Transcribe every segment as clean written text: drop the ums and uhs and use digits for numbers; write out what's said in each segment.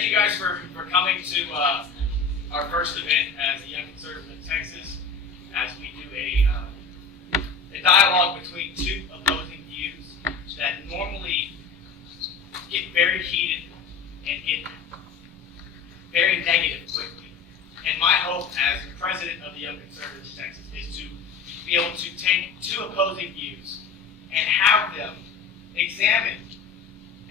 thank you guys for coming to our first event as a Young Conservative in Texas, as we do a dialogue between two opposing views that normally get very heated and get very negative quickly. And my hope as the president of the Young Conservatives in Texas is to be able to take two opposing views and have them examined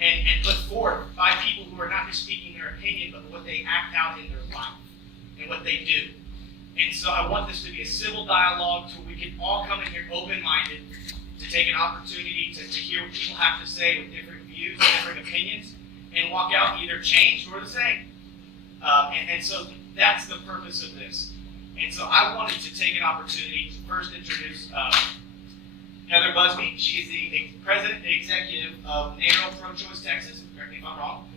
and put forth by people who are not just speaking their opinion, but what they act out in their life and what they do. And so I want this to be a civil dialogue so we can all come in here open-minded to take an opportunity to hear what people have to say with different views and different opinions and walk out either changed or the same. And so that's the purpose of this. And so I wanted to take an opportunity to first introduce Heather Busby. She is the president and executive of Naral Pro-Choice Texas. Correct me if I'm wrong.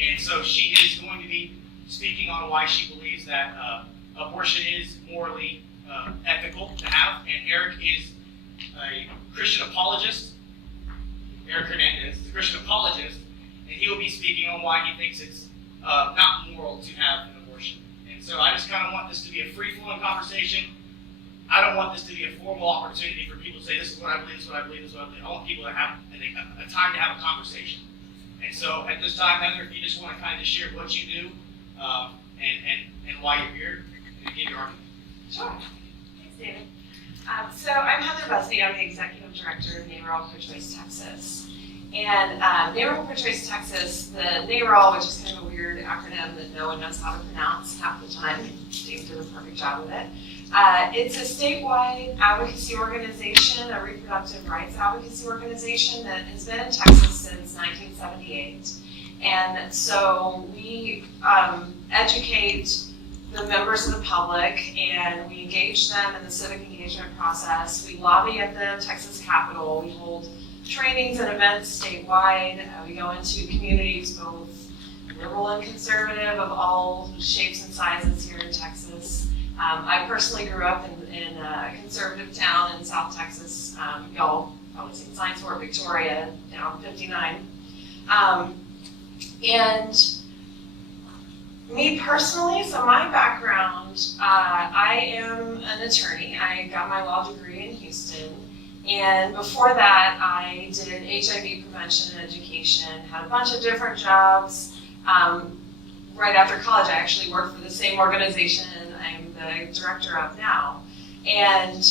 And so she is going to be speaking on why she believes that abortion is morally ethical to have. And Eric is a Christian apologist. Eric Hernandez is a Christian apologist, and he will be speaking on why he thinks it's not moral to have an abortion. And so I just kind of want this to be a free-flowing conversation. I don't want this to be a formal opportunity for people to say, this is what I believe, this is what I believe, this is what I believe. I want people to have a time to have a conversation. And so at this time, Heather, if you just want to kind of share what you do and why you're here, and give your argument. Sure. Thanks, David. So I'm Heather Busby. I'm the executive director of Naral Pro-Choice Texas. And Naral Pro-Choice Texas, the Naral, which is kind of a weird acronym that no one knows how to pronounce half the time. Dave did a perfect job with it. It's a statewide advocacy organization, a reproductive rights advocacy organization that has been in Texas since 1978. And so we educate the members of the public and we engage them in the civic engagement process. We lobby at the Texas Capitol. We hold trainings and events statewide. We go into communities both liberal and conservative of all shapes and sizes here in Texas. I personally grew up in a conservative town in South Texas. Y'all probably seen signs for Victoria, down 59. And me personally, so my background, I am an attorney. I got my law degree in Houston. And before that, I did HIV prevention and education, had a bunch of different jobs. Right after college, I actually worked for the same organization I'm the director of now. And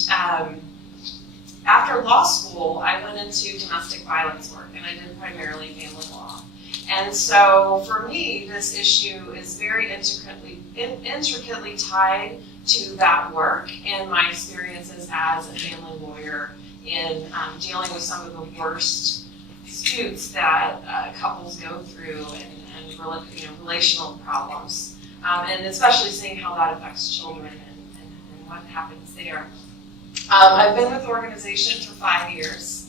after law school, I went into domestic violence work, and I did primarily family law. And so for me, this issue is very intricately tied to that work and my experiences as a family lawyer in dealing with some of the worst disputes that couples go through and relational problems. And especially seeing how that affects children and what happens there. I've been with the organization for 5 years,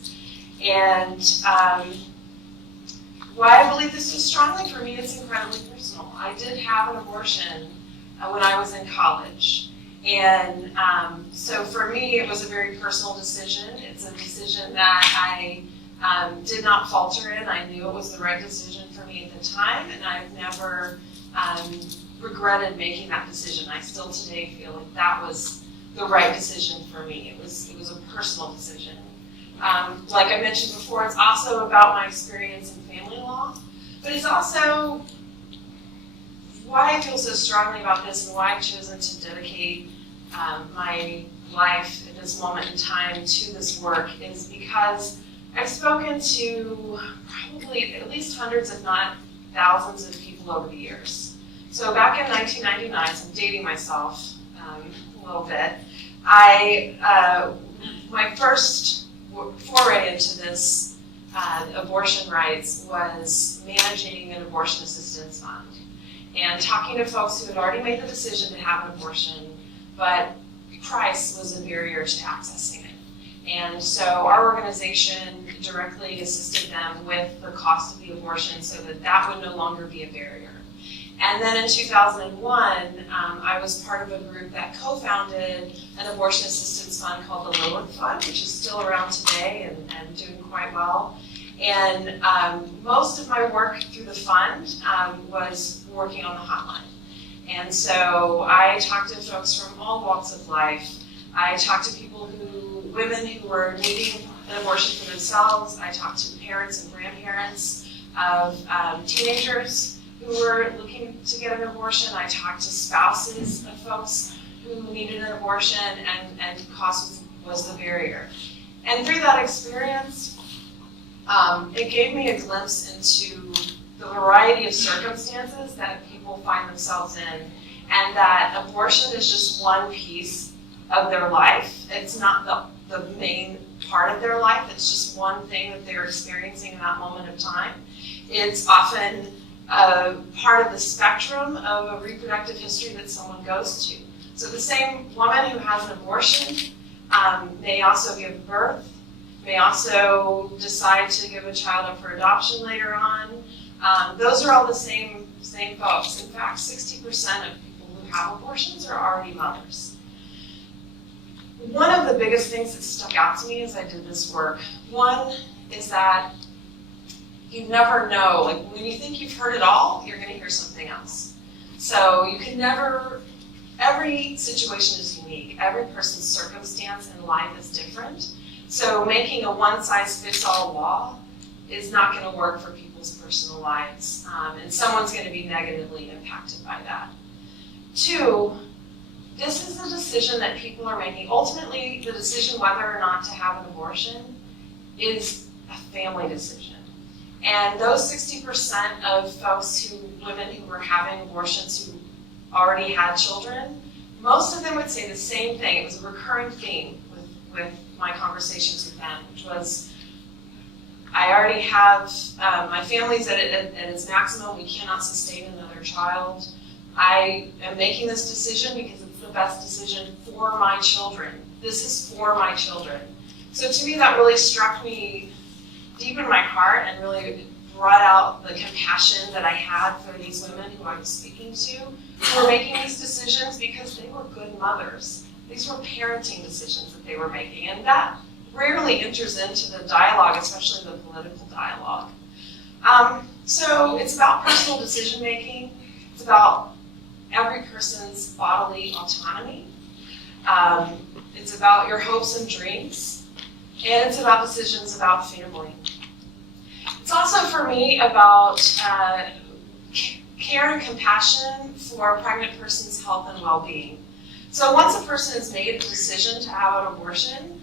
and why I believe this so strongly for me, it's incredibly personal. I did have an abortion when I was in college, and so for me it was a very personal decision. It's a decision that I did not falter in. I knew it was the right decision for me at the time, and I've never regretted making that decision. I still today feel like that was the right decision for me. It was a personal decision. Like I mentioned before, it's also about my experience in family law, but it's also why I feel so strongly about this and why I've chosen to dedicate my life at this moment in time to this work is because I've spoken to probably at least hundreds, if not thousands of people over the years. So back in 1999, so I'm dating myself a little bit, my first foray into this abortion rights was managing an abortion assistance fund and talking to folks who had already made the decision to have an abortion, but price was a barrier to accessing it. And so our organization directly assisted them with the cost of the abortion so that that would no longer be a barrier. And then in 2001, I was part of a group that co-founded an abortion assistance fund called the Lilith Fund, which is still around today and doing quite well. And most of my work through the fund was working on the hotline. And so I talked to folks from all walks of life. I talked to women who were needing an abortion for themselves. I talked to parents and grandparents of teenagers who were looking to get an abortion. I talked to spouses of folks who needed an abortion, and cost was the barrier. And through that experience, it gave me a glimpse into the variety of circumstances that people find themselves in, and that abortion is just one piece of their life. It's not the main part of their life. It's just one thing that they're experiencing in that moment of time. It's often a part of the spectrum of a reproductive history that someone goes to. So the same woman who has an abortion may also give birth, may also decide to give a child up for adoption later on. Those are all the same folks. In fact, 60% of people who have abortions are already mothers. One of the biggest things that stuck out to me as I did this work, one is that you never know, like when you think you've heard it all, you're going to hear something else. So you can never, every situation is unique. Every person's circumstance in life is different. So making a one-size-fits-all law is not going to work for people's personal lives, and someone's going to be negatively impacted by that. Two, this is a decision that people are making. Ultimately, the decision whether or not to have an abortion is a family decision. And those 60% of women who were having abortions who already had children, most of them would say the same thing. It was a recurring theme with my conversations with them, which was, I already have, my family's at its maximum, we cannot sustain another child. I am making this decision because it's the best decision for my children. This is for my children. So to me, that really struck me deep in my heart and really brought out the compassion that I had for these women who I was speaking to, who were making these decisions because they were good mothers. These were parenting decisions that they were making, and that rarely enters into the dialogue, especially the political dialogue. So it's about personal decision making. It's about every person's bodily autonomy. It's about your hopes and dreams, and it's about decisions about family. It's also for me about care and compassion for a pregnant person's health and well-being. So once a person has made a decision to have an abortion,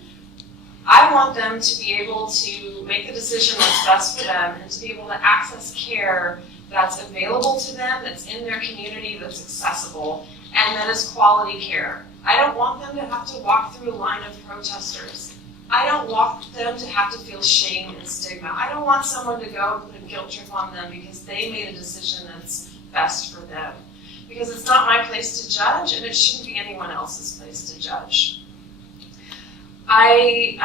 I want them to be able to make the decision that's best for them and to be able to access care that's available to them, that's in their community, that's accessible, and that is quality care. I don't want them to have to walk through a line of protesters. I don't want them to have to feel shame and stigma. I don't want someone to go and put a guilt trip on them because they made a decision that's best for them. Because it's not my place to judge, and it shouldn't be anyone else's place to judge. Like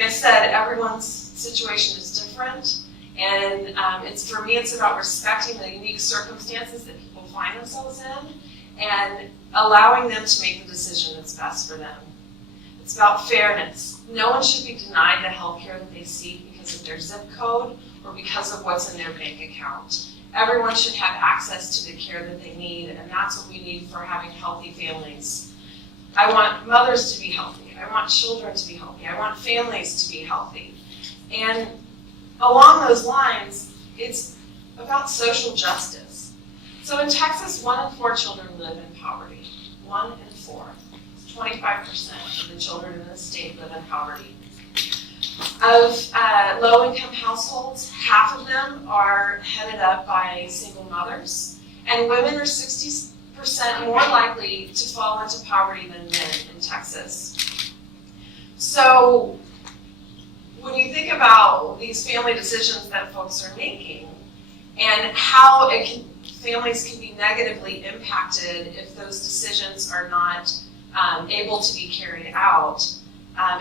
I said, everyone's situation is different, and for me, it's about respecting the unique circumstances that people find themselves in, and allowing them to make the decision that's best for them. It's about fairness. No one should be denied the health care that they seek because of their zip code or because of what's in their bank account. Everyone should have access to the care that they need, and that's what we need for having healthy families. I want mothers to be healthy. I want children to be healthy. I want families to be healthy. And along those lines, it's about social justice. So in Texas, 1 in 4 children live in poverty. 1 in 4. 25% of the children in the state live in poverty. Of low-income households, half of them are headed up by single mothers, and women are 60% more likely to fall into poverty than men in Texas. So when you think about these family decisions that folks are making and how families can be negatively impacted if those decisions are not able to be carried out,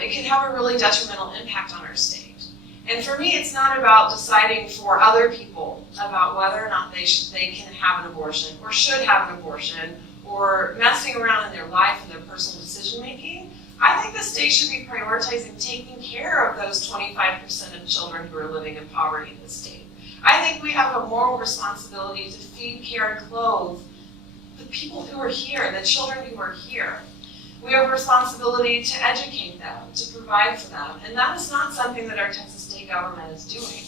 it can have a really detrimental impact on our state. And for me, it's not about deciding for other people about whether or not they can have an abortion or should have an abortion or messing around in their life and their personal decision making, I think the state should be prioritizing taking care of those 25% of children who are living in poverty in the state. I think we have a moral responsibility to feed, care, and clothe the people who are here, the children who are here. We have a responsibility to educate them, to provide for them, and that is not something that our Texas state government is doing.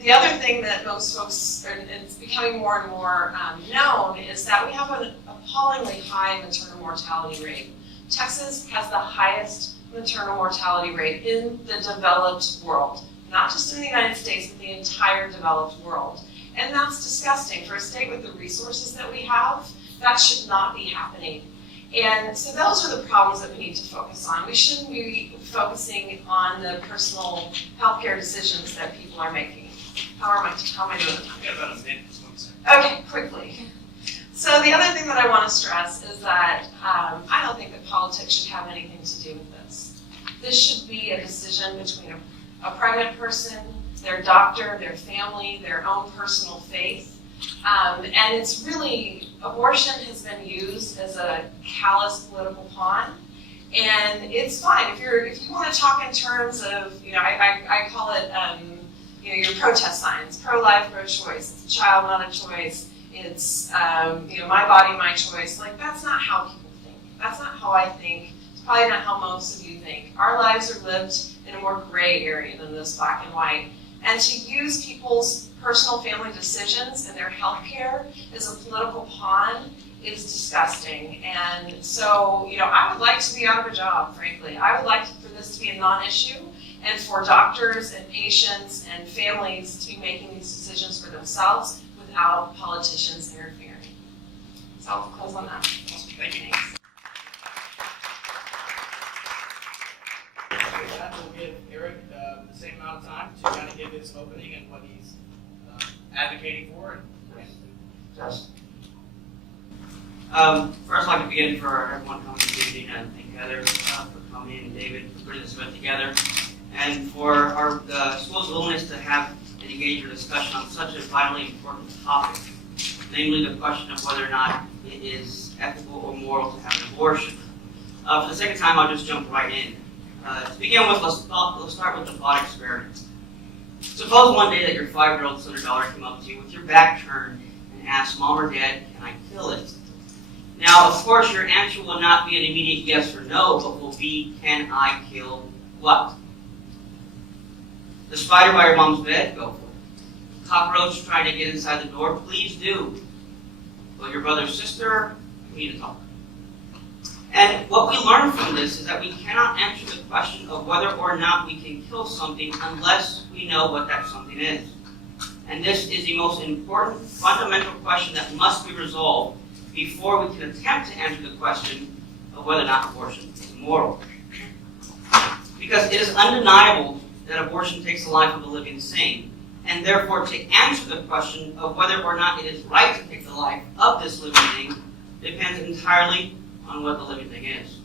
The other thing that most folks, and it's becoming more and more known, is that we have an appallingly high maternal mortality rate. Texas has the highest maternal mortality rate in the developed world, not just in the United States, but the entire developed world. And that's disgusting. For a state with the resources that we have, that should not be happening. And so those are the problems that we need to focus on. We shouldn't be focusing on the personal healthcare decisions that people are making. How am I doing? I've got about a minute. Okay, quickly. So the other thing that I want to stress is that I don't think that politics should have anything to do with this. This should be a decision between a pregnant person, their doctor, their family, their own personal faith. And it's really, abortion has been used as a callous political pawn. And it's fine if you want to talk in terms of, I call it, your protest signs, pro-life, pro-choice. It's a child, not a choice. It's, my body, my choice. Like, that's not how people think. That's not how I think. It's probably not how most of you think. Our lives are lived in a more gray area than this black and white. And to use people's personal family decisions and their health care as a political pawn is disgusting. And so, I would like to be out of a job, frankly. I would like for this to be a non-issue, and for doctors and patients and families to be making these decisions for themselves without politicians interfering. So I'll close on that. Awesome. Thank you. Thanks. With that, we'll give Eric the same amount of time to kind of give his opening and what he's advocating for. First, I'd like to begin for everyone coming to the meeting and thank Heather for coming and David for putting this event together, and for the school's willingness to have an engaged discussion on such a vitally important topic, namely the question of whether or not it is ethical or moral to have an abortion. For the second time, I'll just jump right in. To begin with, let's start with the thought experiment. Suppose one day that your 5-year-old son or daughter came up to you with your back turned and asked, "Mom or Dad, can I kill it?" Now, of course, your answer will not be an immediate yes or no, but will be, "Can I kill what?" The spider by your mom's bed? Go for it. Cockroach trying to get inside the door? Please do. But your brother or sister? We need to talk. And what we learn from this is that we cannot answer the question of whether or not we can kill something unless we know what that something is. And this is the most important, fundamental question that must be resolved before we can attempt to answer the question of whether or not abortion is immoral. Because it is undeniable that abortion takes the life of a living thing, and therefore to answer the question of whether or not it is right to take the life of this living thing depends entirely on what the living thing is.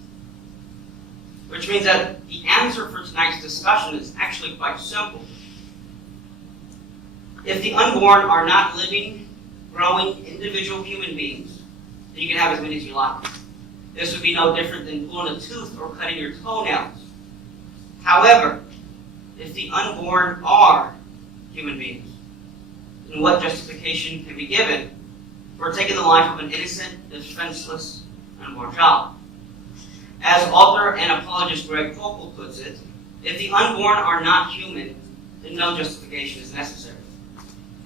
Which means that the answer for tonight's discussion is actually quite simple. If the unborn are not living, growing, individual human beings, then you can have as many as you like. This would be no different than pulling a tooth or cutting your toenails. However, if the unborn are human beings, then what justification can be given for taking the life of an innocent, defenseless, unborn child? As author and apologist Greg Koppel puts it, if the unborn are not human, then no justification is necessary.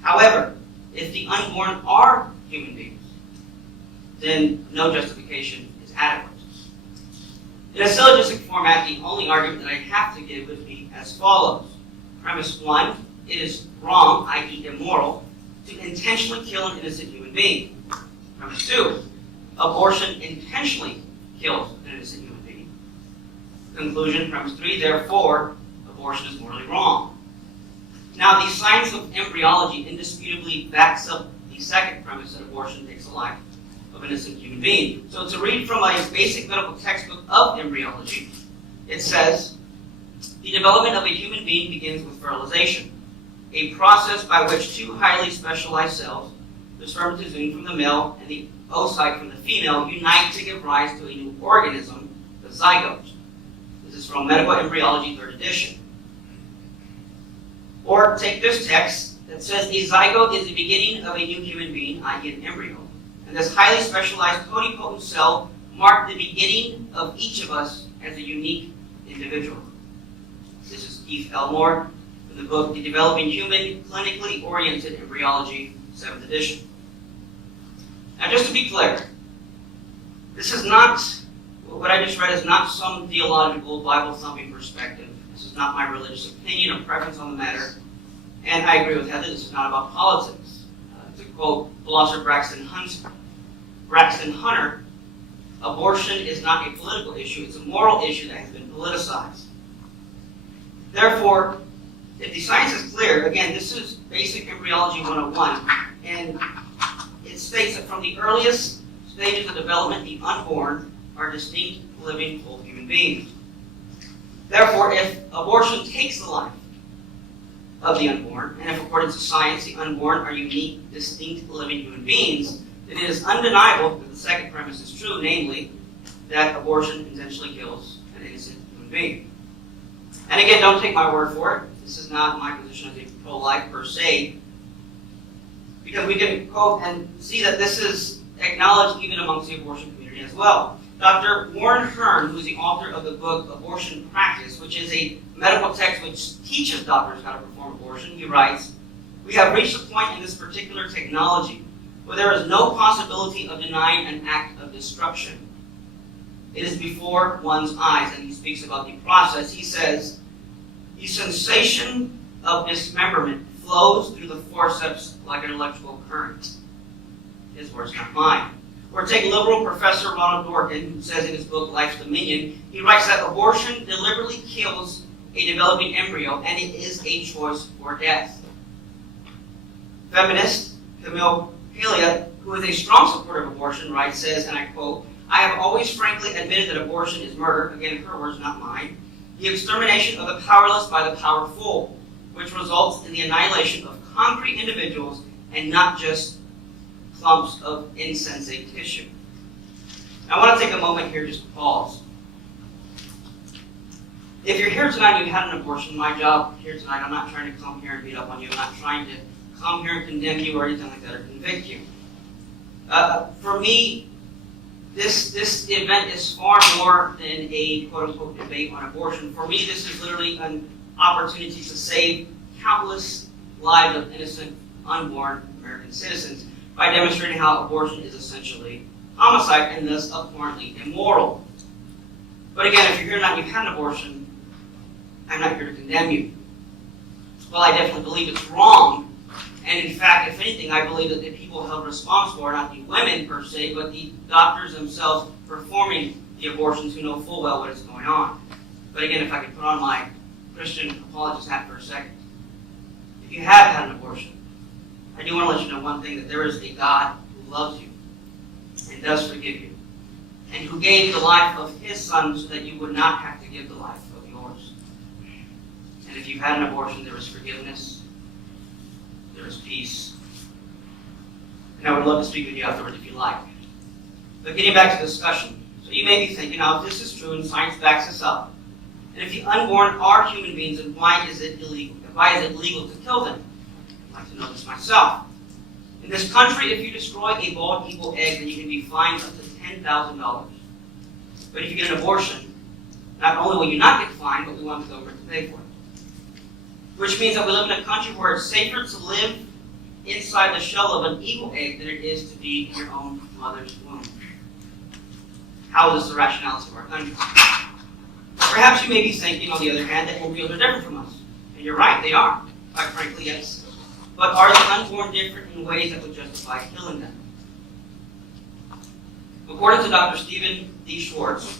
However, if the unborn are human beings, then no justification is adequate. In a syllogistic format, the only argument that I have to give would be as follows. Premise 1, it is wrong, i.e. immoral, to intentionally kill an innocent human being. Premise 2, abortion intentionally kills an innocent human being. Conclusion, premise 3, therefore, abortion is morally wrong. Now, the science of embryology indisputably backs up the second premise that abortion takes the life of an innocent human being. So to read from a basic medical textbook of embryology, it says, the development of a human being begins with fertilization, a process by which two highly specialized cells, the spermatozoon from the male and the oocyte from the female unite to give rise to a new organism, the zygote. This is from Medical Embryology, 3rd edition. Or take this text that says a zygote is the beginning of a new human being, i.e. an embryo. And this highly specialized totipotent cell marked the beginning of each of us as a unique individual. This is Keith Elmore from the book The Developing Human, Clinically Oriented Embryology, 7th edition. Now just to be clear, this is not, what I just read is not some theological, Bible-thumping perspective. This is not my religious opinion or preference on the matter. And I agree with Heather, this is not about politics. To quote philosopher Braxton Hunter, abortion is not a political issue, it's a moral issue that has been politicized. Therefore, if the science is clear, again, this is basic embryology 101, and it states that from the earliest stages of development, the unborn are distinct, living, whole human beings. Therefore, if abortion takes the life of the unborn, and if according to science, the unborn are unique, distinct, living human beings, then it is undeniable that the second premise is true, namely, that abortion intentionally kills an innocent human being. And again, don't take my word for it. This is not my position as a pro-life per se, because we can quote and see that this is acknowledged even amongst the abortion community as well. Dr. Warren Hearn, who is the author of the book Abortion Practice, which is a medical text which teaches doctors how to perform abortion, he writes, "We have reached a point in this particular technology where there is no possibility of denying an act of destruction. It is before one's eyes," and he speaks about the process. He says, "The sensation of dismemberment flows through the forceps like an electrical current." His words, not mine. Or take liberal Professor Ronald Dworkin, who says in his book Life's Dominion, he writes that abortion deliberately kills a developing embryo and it is a choice for death. Feminist Camille Paglia, who is a strong supporter of abortion, writes, says, and I quote, "I have always frankly admitted that abortion is murder," again her words, not mine, "the extermination of the powerless by the powerful, which results in the annihilation of concrete individuals and not just clumps of insensate tissue." I want to take a moment here just to pause. If you're here tonight and you had an abortion, my job here tonight, I'm not trying to come here and beat up on you. I'm not trying to come here and condemn you or anything like that or convict you. For me, this event is far more than a quote-unquote debate on abortion. For me, this is literally an opportunity to save countless lives of innocent, unborn American citizens by demonstrating how abortion is essentially homicide and thus abhorrently immoral. But again, if you're here not and you've had an abortion, I'm not here to condemn you. Well, I definitely believe it's wrong, and in fact, if anything, I believe that the people held responsible are not the women per se, but the doctors themselves performing the abortions who know full well what is going on. But again, if I could put on my Christian apologist hat for a second. If you have had an abortion, I do want to let you know one thing, that there is a God who loves you and does forgive you, and who gave the life of his son so that you would not have to give the life of yours. And if you've had an abortion, there is forgiveness, there is peace. And I would love to speak with you afterwards if you like. But getting back to the discussion, so you may be thinking, now if this is true and science backs this up, and if the unborn are human beings, then why is it illegal? Why is it legal to kill them? I'd like to know this myself. In this country, if you destroy a bald eagle egg, then you can be fined up to $10,000. But if you get an abortion, not only will you not get fined, but we want the government to pay for it. Which means that we live in a country where it's safer to live inside the shell of an eagle egg than it is to be in your own mother's womb. How is the rationality of our country? Perhaps you may be thinking, on the other hand, that embryos are different from us. And you're right, they are. Quite frankly, yes. But are the unborn different in ways that would justify killing them? According to Dr. Stephen D. Schwartz,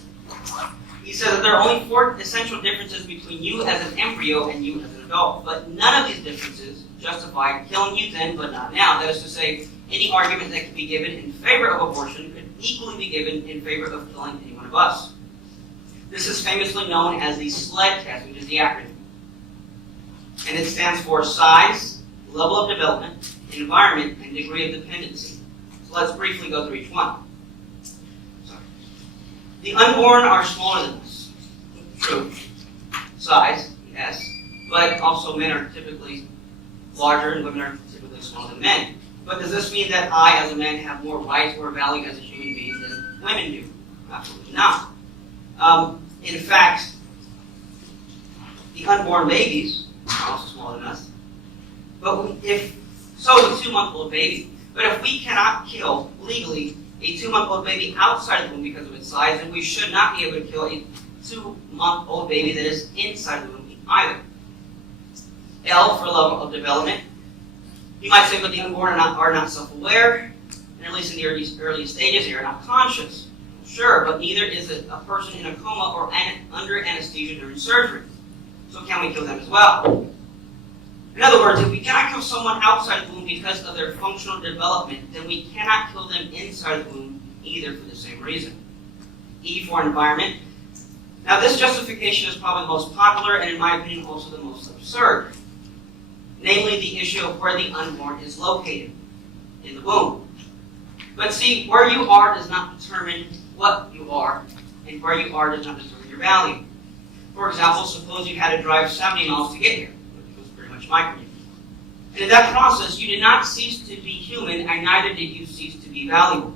he says that there are only 4 essential differences between you as an embryo and you as an adult, but none of these differences justify killing you then but not now. That is to say, any argument that could be given in favor of abortion could equally be given in favor of killing any one of us. This is famously known as the SLED test, which is the acronym. And it stands for size, level of development, environment, and degree of dependency. So let's briefly go through each one. Sorry. The unborn are smaller than us. True. Size, yes. But also men are typically larger and women are typically smaller than men. But does this mean that I, as a man, have more rights or value as a human being than women do? Absolutely not. In fact, the unborn babies are also smaller than us. But the 2-month-old baby. But if we cannot kill legally a 2-month-old baby outside the womb because of its size, then we should not be able to kill a 2-month-old baby that is inside the womb either. L for level of development. You might say, but the unborn are not self-aware, and at least in the early stages, they are not conscious. Sure, but neither is a person in a coma or under anesthesia during surgery. So can we kill them as well? In other words, if we cannot kill someone outside the womb because of their functional development, then we cannot kill them inside the womb either for the same reason. E for environment. Now this justification is probably the most popular and in my opinion also the most absurd. Namely the issue of where the unborn is located, in the womb. But see, where you are does not determine what you are, and where you are does not determine your value. For example, suppose you had to drive 70 miles to get here, which was pretty much my commute. And in that process, you did not cease to be human, and neither did you cease to be valuable.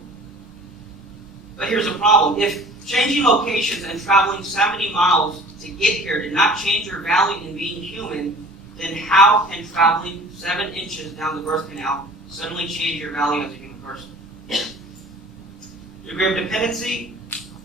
But here's a problem. If changing locations and traveling 70 miles to get here did not change your value in being human, then how can traveling 7 inches down the birth canal suddenly change your value as a human person? Degree of dependency.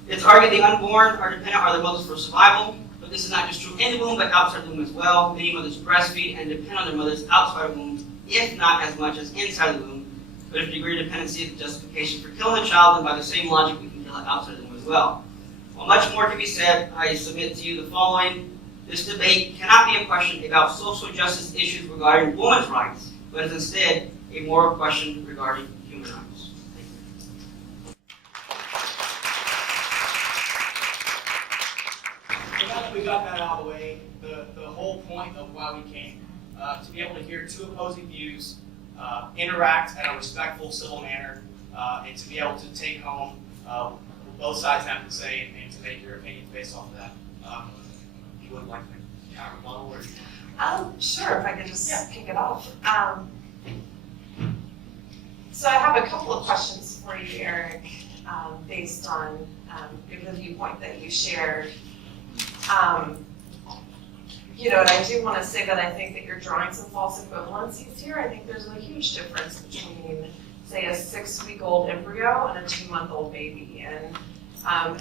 It's argued the unborn are dependent on their mothers for survival, but this is not just true in the womb, but outside the womb as well. Many mothers breastfeed and depend on their mothers outside the womb, if not as much as inside the womb. But if degree of dependency is the justification for killing a child, then by the same logic, we can kill it outside the womb as well. While much more can be said, I submit to you the following. This debate cannot be a question about social justice issues regarding women's rights, but is instead a moral question regarding human rights. Thank you. So now that we got that out of the way, the whole point of why we came, to be able to hear two opposing views, interact in a respectful, civil manner, and to be able to take home what both sides have to say and to make your opinions based off of that. You would like to counter rebuttal or? Sure, if I could just kick it off. So I have a couple of questions for you, Eric, based on the viewpoint that you shared. And I do want to say that I think that you're drawing some false equivalencies here. I think there's a huge difference between, say, a 6-week-old embryo and a 2-month-old baby. And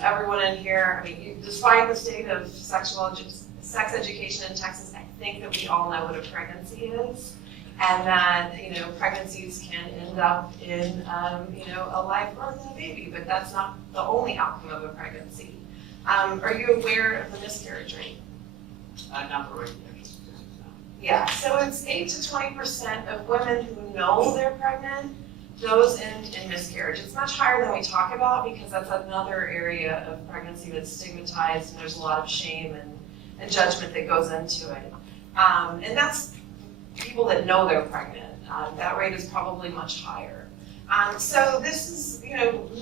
everyone in here, despite the state of sex education in Texas, I think that we all know what a pregnancy is, and that pregnancies can end up in a live birth and a baby, but that's not the only outcome of a pregnancy. Are you aware of the miscarriage rate? Not the right direction. Yeah, so it's 8 to 20% of women who know they're pregnant goes in miscarriage. It's much higher than we talk about because that's another area of pregnancy that's stigmatized and there's a lot of shame and judgment that goes into it. And that's people that know they're pregnant. That rate is probably much higher. So this is,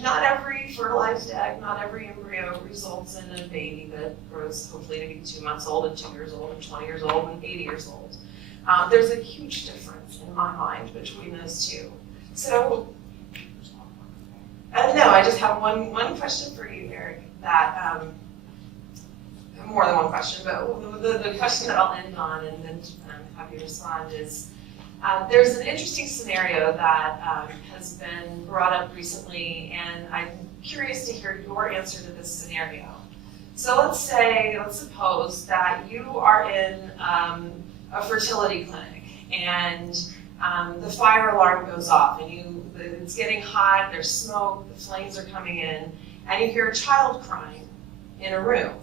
not every fertilized egg, not every embryo results in a baby that grows hopefully to be 2 months old and 2 years old and 20 years old and 80 years old. There's a huge difference in my mind between those two. So, no, I just have one question for you, Eric, that, more than one question, but the question that I'll end on and then have you respond is, there's an interesting scenario that has been brought up recently, and I'm curious to hear your answer to this scenario. So let's suppose that you are in a fertility clinic, and the fire alarm goes off, and it's getting hot, there's smoke, the flames are coming in, and you hear a child crying in a room.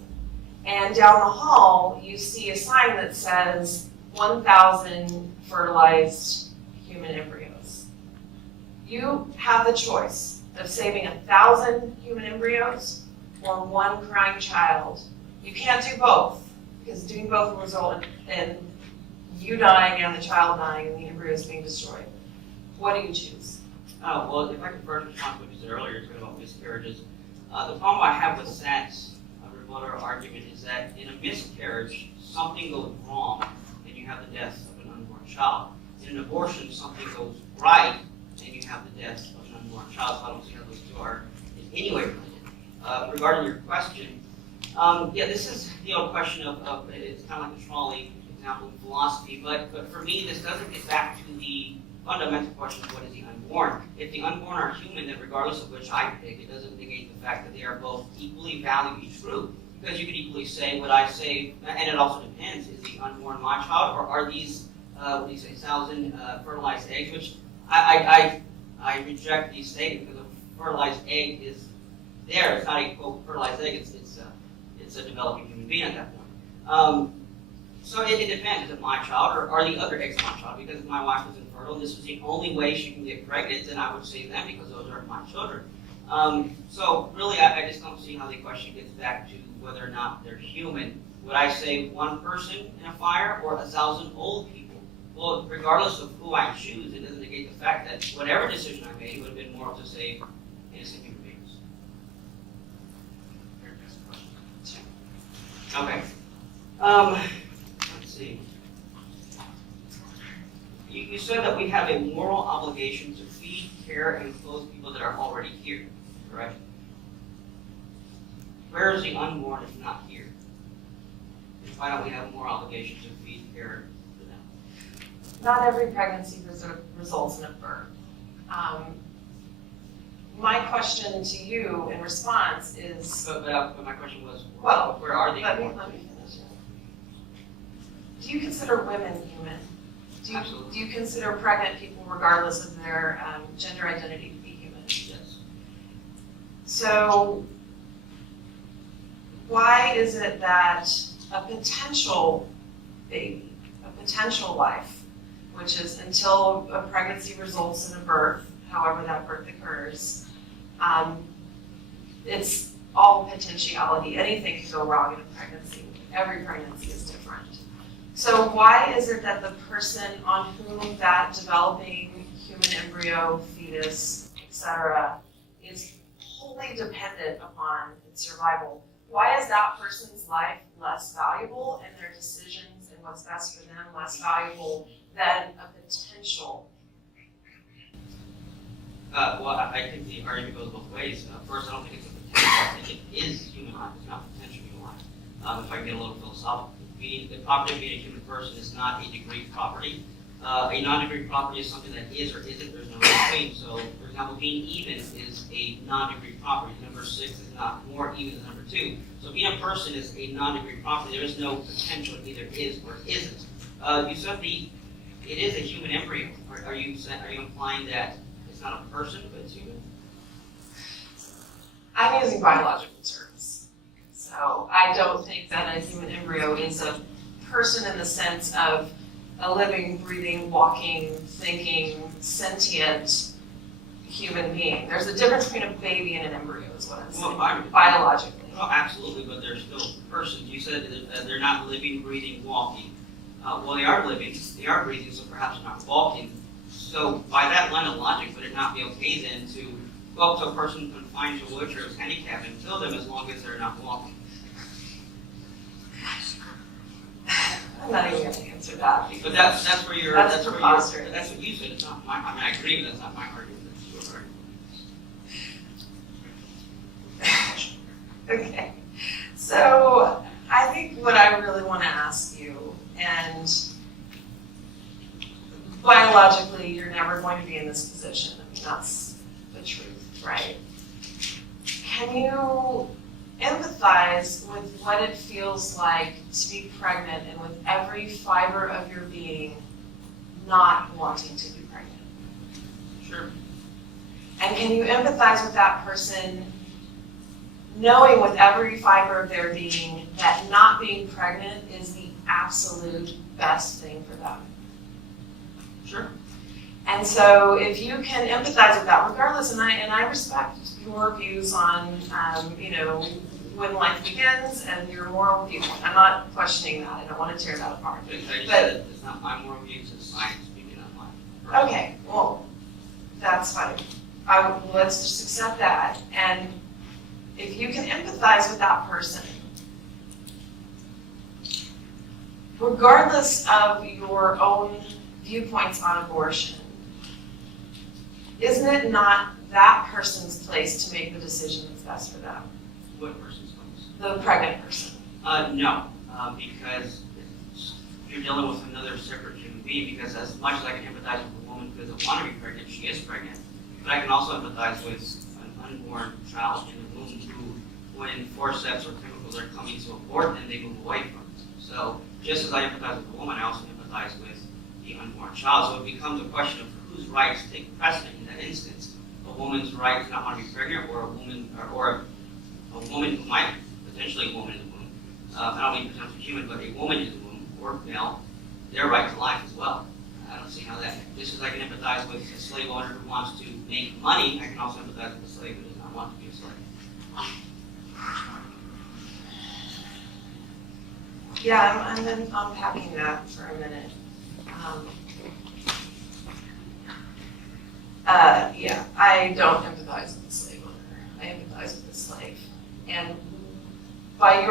And down the hall, you see a sign that says 1,000 fertilized human embryos. You have the choice of saving 1,000 human embryos or one crying child. You can't do both, because doing both will result in you dying and the child dying and the embryos being destroyed. What do you choose? Well, if I could first respond to what you said earlier, talking about miscarriages. The problem I have with that rebuttal or argument is that in a miscarriage, something goes wrong and you have the death of an unborn child. In an abortion, something goes right and you have the death of an unborn child. So I don't see how those two are in any way related. Regarding your question, this is the old question of it's kind of like the trolley example in philosophy, but for me, this doesn't get back to the fundamental question of what is the unborn. If the unborn are human, then regardless of which I pick, it doesn't negate the fact that they are both equally valued true. Because you could equally say what I say, and it also depends, is the unborn my child, or are these, 1,000 fertilized eggs, which I reject these statements because a fertilized egg is there. It's not a quote fertilized egg, it's a developing human being at that point. So it depends. Is it my child, or are the other eggs my child? Because if my wife was infertile and this was the only way she can get pregnant, then I would say them because those are my children. So really, I just don't see how the question gets back to whether or not they're human. Would I say one person in a fire or 1,000 old people? Well, regardless of who I choose, it doesn't negate the fact that whatever decision I made would have been more to save innocent human beings. Okay. Let's see. You said that we have a moral obligation to feed, care, and clothe people that are already here, correct? Where is the unborn if not here? Why don't we have a moral obligation to feed, care for them? Not every pregnancy results in a birth. My question to you in response is... But my question was, well, where are they? Let me finish it. Do you consider women human? Absolutely. Do you consider pregnant people, regardless of their gender identity, to be human? Yes. So why is it that a potential baby, a potential life, which is until a pregnancy results in a birth, however that birth occurs, it's all potentiality. Anything can go wrong in a pregnancy. Every pregnancy is different. So why is it that the person on whom that developing human embryo, fetus, etc., is wholly dependent upon its survival, why is that person's life less valuable and their decisions and what's best for them less valuable than a potential? Well, I think the argument goes both ways. First, I don't think it's a potential. I think it is human life. It's not potential human life. If I can get a little philosophical. The property of being a human person is not a degree property. A non-degree property is something that is or isn't. There's no in between. So, for example, being even is a non-degree property. Number 6 is not more even than number 2. So being a person is a non-degree property. There is no potential. It either is or isn't. You said it is a human embryo. Are you implying that it's not a person, but it's human? I'm using biological terms. So I don't think that a human embryo is a person in the sense of a living, breathing, walking, thinking, sentient human being. There's a difference between a baby and an embryo is what I'm saying, biologically. Well, absolutely, but they're still persons. You said that they're not living, breathing, walking. Well, they are living, they are breathing, so perhaps they're not walking. So by that line of logic, would it not be okay then to go up to a person confined to a wheelchair who's handicapped and kill them as long as they're not walking? I'm not even going to answer that. But that's where you're. That's preposterous. That's what you said. It's not my. I mean, I agree, but that's not my argument. That's your argument. Okay. So I think what I really want to ask you, and biologically, you're never going to be in this position. I mean, that's the truth, right? Can you empathize with what it feels like to be pregnant and with every fiber of your being not wanting to be pregnant? Sure. And can you empathize with that person knowing with every fiber of their being that not being pregnant is the absolute best thing for them? Sure. And so if you can empathize with that, regardless, and I respect your views on, when life begins and your moral view. I'm not questioning that. I don't want to tear that apart. But it's not my moral views, it's science speaking on life. Okay, well, that's fine. Let's just accept that. And if you can empathize with that person, regardless of your own viewpoints on abortion, isn't it not that person's place to make the decision that's best for them? What person's place? The pregnant person. No, because you're dealing with another separate human being, because as much as I can empathize with a woman who doesn't want to be pregnant, she is pregnant, but I can also empathize with an unborn child in the womb who, when forceps or chemicals are coming to abort, then they move away from it. So just as I empathize with the woman, I also empathize with the unborn child. So it becomes a question of whose rights take precedent in that instance. A woman's right to not want to be pregnant, or a woman who might, potentially a woman in the womb, I don't mean potentially human, but a woman in the womb, or male, their right to life as well. I don't see how that, just as I can empathize with a slave owner who wants to make money, I can also empathize with a slave who does not want to be a slave. Yeah, I'm unpacking that for a minute. Yeah, I don't empathize with the slave owner. I empathize with the slave. And by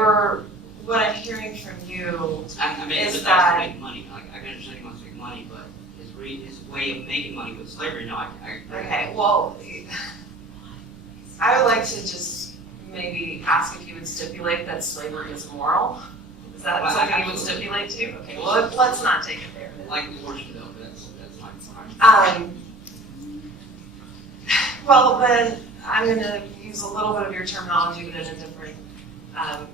what I'm hearing from you I mean, is empathize that... to make money. Like, I can understand he wants to make money, but his way of making money with slavery, no, I Okay, well, I would like to just maybe ask if you would stipulate that slavery is moral. Is that Well, something you would absolutely. stipulate to? Okay, well, let's not take it there. like abortion though, but that's not fine. Well, then I'm going to use a little bit of your terminology, but in a different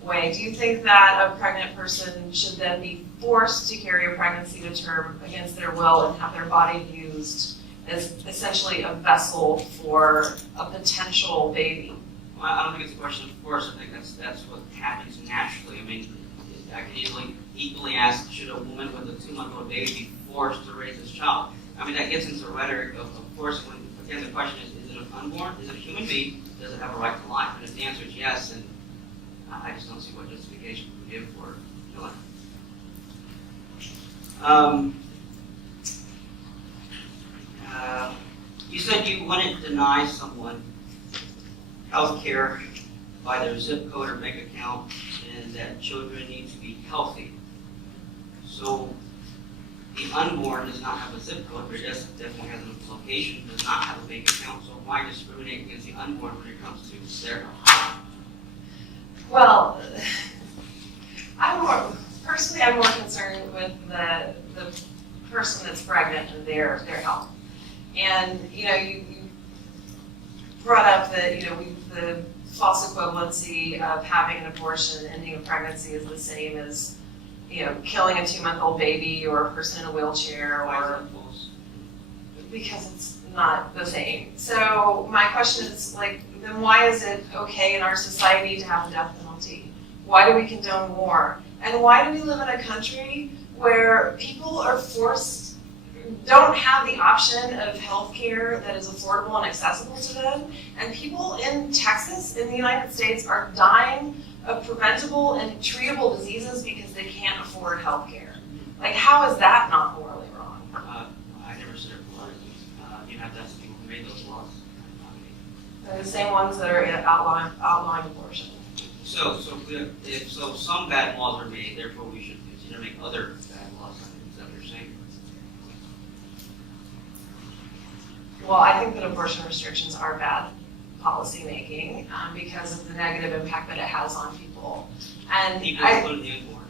way. Do you think that a pregnant person should then be forced to carry a pregnancy to term against their will and have their body used as essentially a vessel for a potential baby? Well, I don't think it's a question of force. I think that's what happens naturally. I mean, I can equally ask, should a woman with a 2-month-old baby be forced to raise this child? I mean, that gets into rhetoric of force when, again, the question is it an unborn? Is it a human being? Does it have a right to life? And if the answer is yes, then I just don't see what justification we give for killing it. You said you wouldn't deny someone health care by their zip code or bank account, and that children need to be healthy. So the unborn does not have a zip code, but definitely has a location, does not have a bank account, so why discriminate against the unborn when it comes to their health? Well, personally, I'm more concerned with the person that's pregnant and their health. And, you brought up that, the false equivalency of having an abortion, ending a pregnancy is the same as, killing a 2-month-old baby or a person in a wheelchair, Why is or that false? because it's not the same. So my question is, then why is it okay in our society to have a death penalty? Why do we condone war? And why do we live in a country where people are don't have the option of health care that is affordable and accessible to them, and people in Texas, in the United States, are dying of preventable and treatable diseases because they can't afford health care? How is that not morally wrong? I never said it was. You have to ask the people who made those laws. They're the same ones that are outlawing abortion. So some bad laws are made, therefore we should consider make other bad laws. Is that what you're saying? Well, I think that abortion restrictions are bad policy making because of the negative impact that it has on people. And People including the unborn.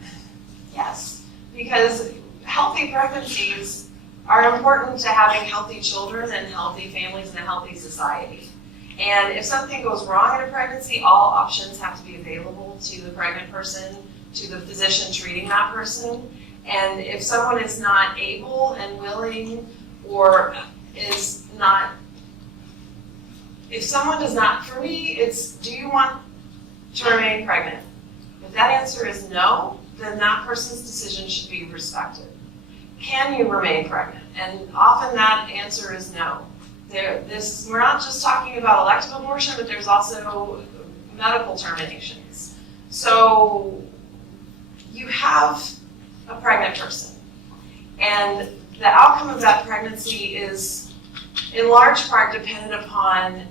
yes, because healthy pregnancies are important to having healthy children and healthy families and a healthy society. And if something goes wrong in a pregnancy, all options have to be available to the pregnant person, to the physician treating that person. And if someone is not able and willing, or is not, if someone does not, for me, it's, do you want to remain pregnant? If that answer is no, then that person's decision should be respected. Can you remain pregnant? And often that answer is no. We're not just talking about elective abortion, but there's also medical terminations. So you have a pregnant person, and the outcome of that pregnancy is in large part dependent upon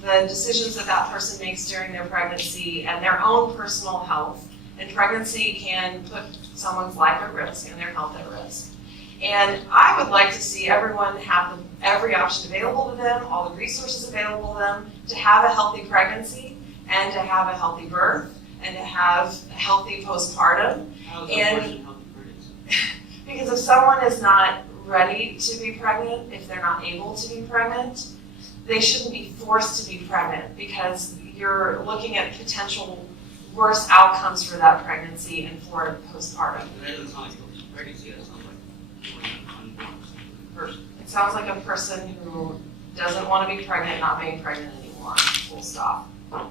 the decisions that that person makes during their pregnancy and their own personal health. And pregnancy can put someone's life at risk and their health at risk. And I would like to see everyone have every option available to them, all the resources available to them, to have a healthy pregnancy and to have a healthy birth and to have a healthy postpartum. How is And- abortion healthy pregnancy? Because if someone is not ready to be pregnant, if they're not able to be pregnant, they shouldn't be forced to be pregnant because you're looking at potential worse outcomes for that pregnancy and for postpartum. That doesn't sound like healthy pregnancy, that sounds like an unborn person. It sounds like a person who doesn't want to be pregnant, not being pregnant anymore, full stop. That's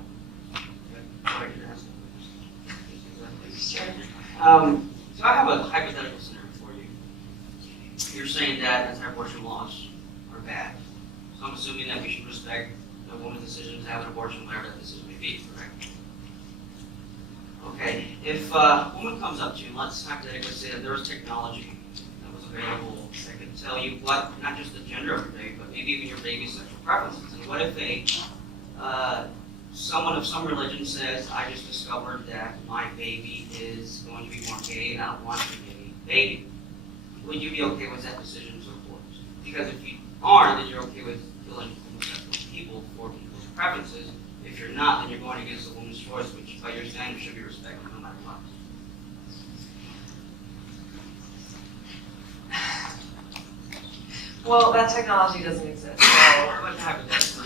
why I didn't ask that. Sure. So I have a hypothetical scenario for you. You're saying that anti-abortion laws are bad. So I'm assuming that we should respect a woman's decision to have an abortion, whatever that decision may be, correct? Okay, if a woman comes up to you, and let's hypothetically say that there was technology that was available that could tell you what, not just the gender of your baby, but maybe even your baby's sexual preferences. And what if someone of some religion says, I just discovered that my baby is going to be born gay and I don't want a gay baby. Would you be okay with that decision to abort? Because if you are, then you're okay with killing homosexual people for people's preferences. If you're not, then you're going against a woman's choice, which by your standards should be respected no matter what. Well, that technology doesn't exist. So What happens?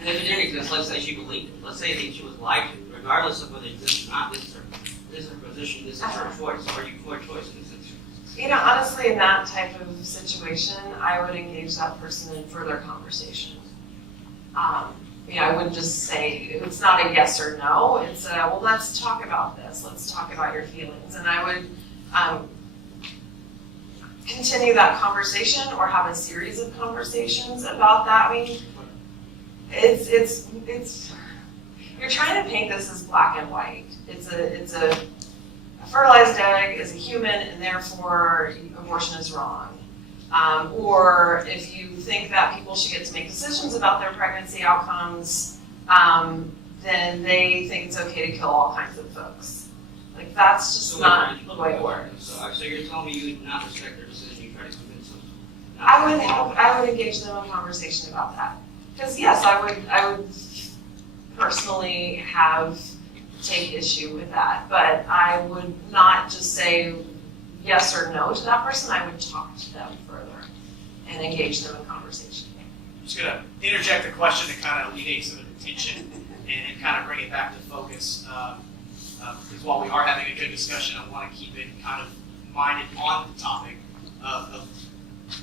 And if it didn't exist, let's say she believed it. Let's say that she was lied to, regardless of whether it exists or not. This is her position. This is her choice. Are you for choice in this instance? You know, honestly, in that type of situation, I would engage that person in further conversation. I wouldn't just say, it's not a yes or no, it's a, well, let's talk about this, let's talk about your feelings. And I would continue that conversation or have a series of conversations about that. I mean, it's you're trying to paint this as black and white. It's a fertilized egg is a human and therefore abortion is wrong. Or if you think that people should get to make decisions about their pregnancy outcomes, then they think it's okay to kill all kinds of folks. Like, that's just not the way it works. So you're telling me you would not respect their decision, you try to convince them? I would engage them in conversation about that. Because yes, I would personally take issue with that, but I would not just say yes or no to that person. I would talk to them further and engage them in conversation. I'm just going to interject a question to kind of alleviate some of the tension and kind of bring it back to focus. Because while we are having a good discussion, I want to keep it kind of minded on the topic of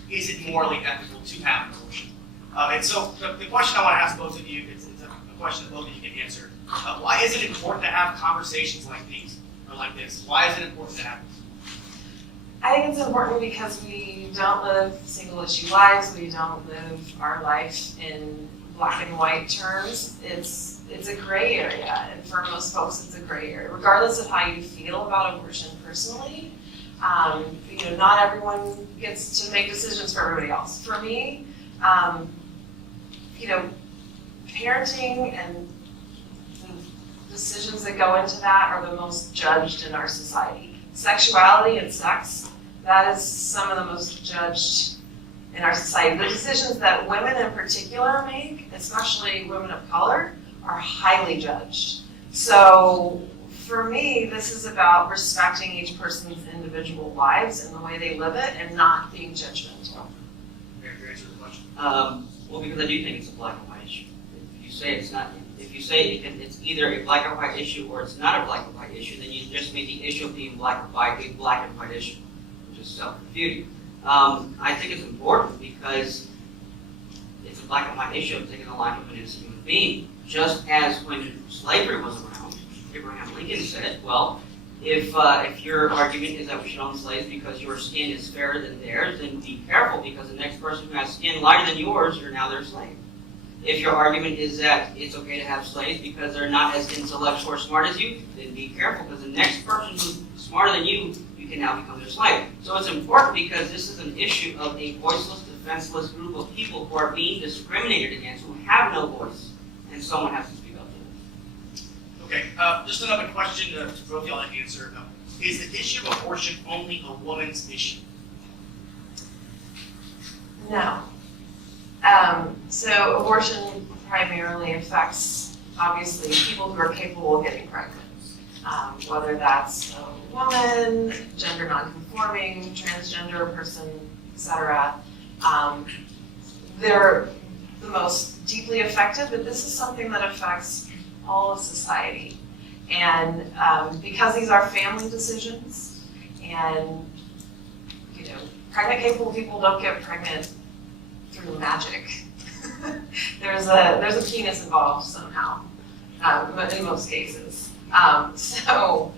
is it morally ethical to have an abortion? And so the question I want to ask both of you, it's a question that both of you can answer. Why is it important to have conversations like these or like this? Why is it important to have this? I think it's important because we don't live single-issue lives. We don't live our life in black and white terms. It's a gray area, and for most folks, it's a gray area. Regardless of how you feel about abortion personally, not everyone gets to make decisions for everybody else. For me, parenting and the decisions that go into that are the most judged in our society. Sexuality and sex, that is some of the most judged in our society. The decisions that women in particular make, especially women of color, are highly judged. So for me, this is about respecting each person's individual lives and the way they live it and not being judgmental. Your answer to the question. Well, because I do think it's a black and white issue. If you say it's not, if you say it's either a black and white issue or it's not a black and white issue, then you just made the issue of being black and white a black and white issue, which is self-refuting. I think it's important because it's a black and white issue of taking the life of an innocent human being. Just as when slavery was around, Abraham Lincoln said, well, if your argument is that we should own slaves because your skin is fairer than theirs, then be careful because the next person who has skin lighter than yours, you're now their slave. If your argument is that it's okay to have slaves because they're not as intellectual or smart as you, then be careful because the next person who's smarter than you you can now become their slave. So it's important because this is an issue of a voiceless, defenseless group of people who are being discriminated against, who have no voice, and someone has to speak up to them. Okay, just another question to both y'all to answer. Is the issue of abortion only a woman's issue? No. So abortion primarily affects, obviously, people who are capable of getting pregnant. Whether that's a woman, gender nonconforming, transgender person, etc. They're the most deeply affected, but this is something that affects all of society. And because these are family decisions, and pregnant capable people don't get pregnant through magic. there's a penis involved somehow, but in most cases. So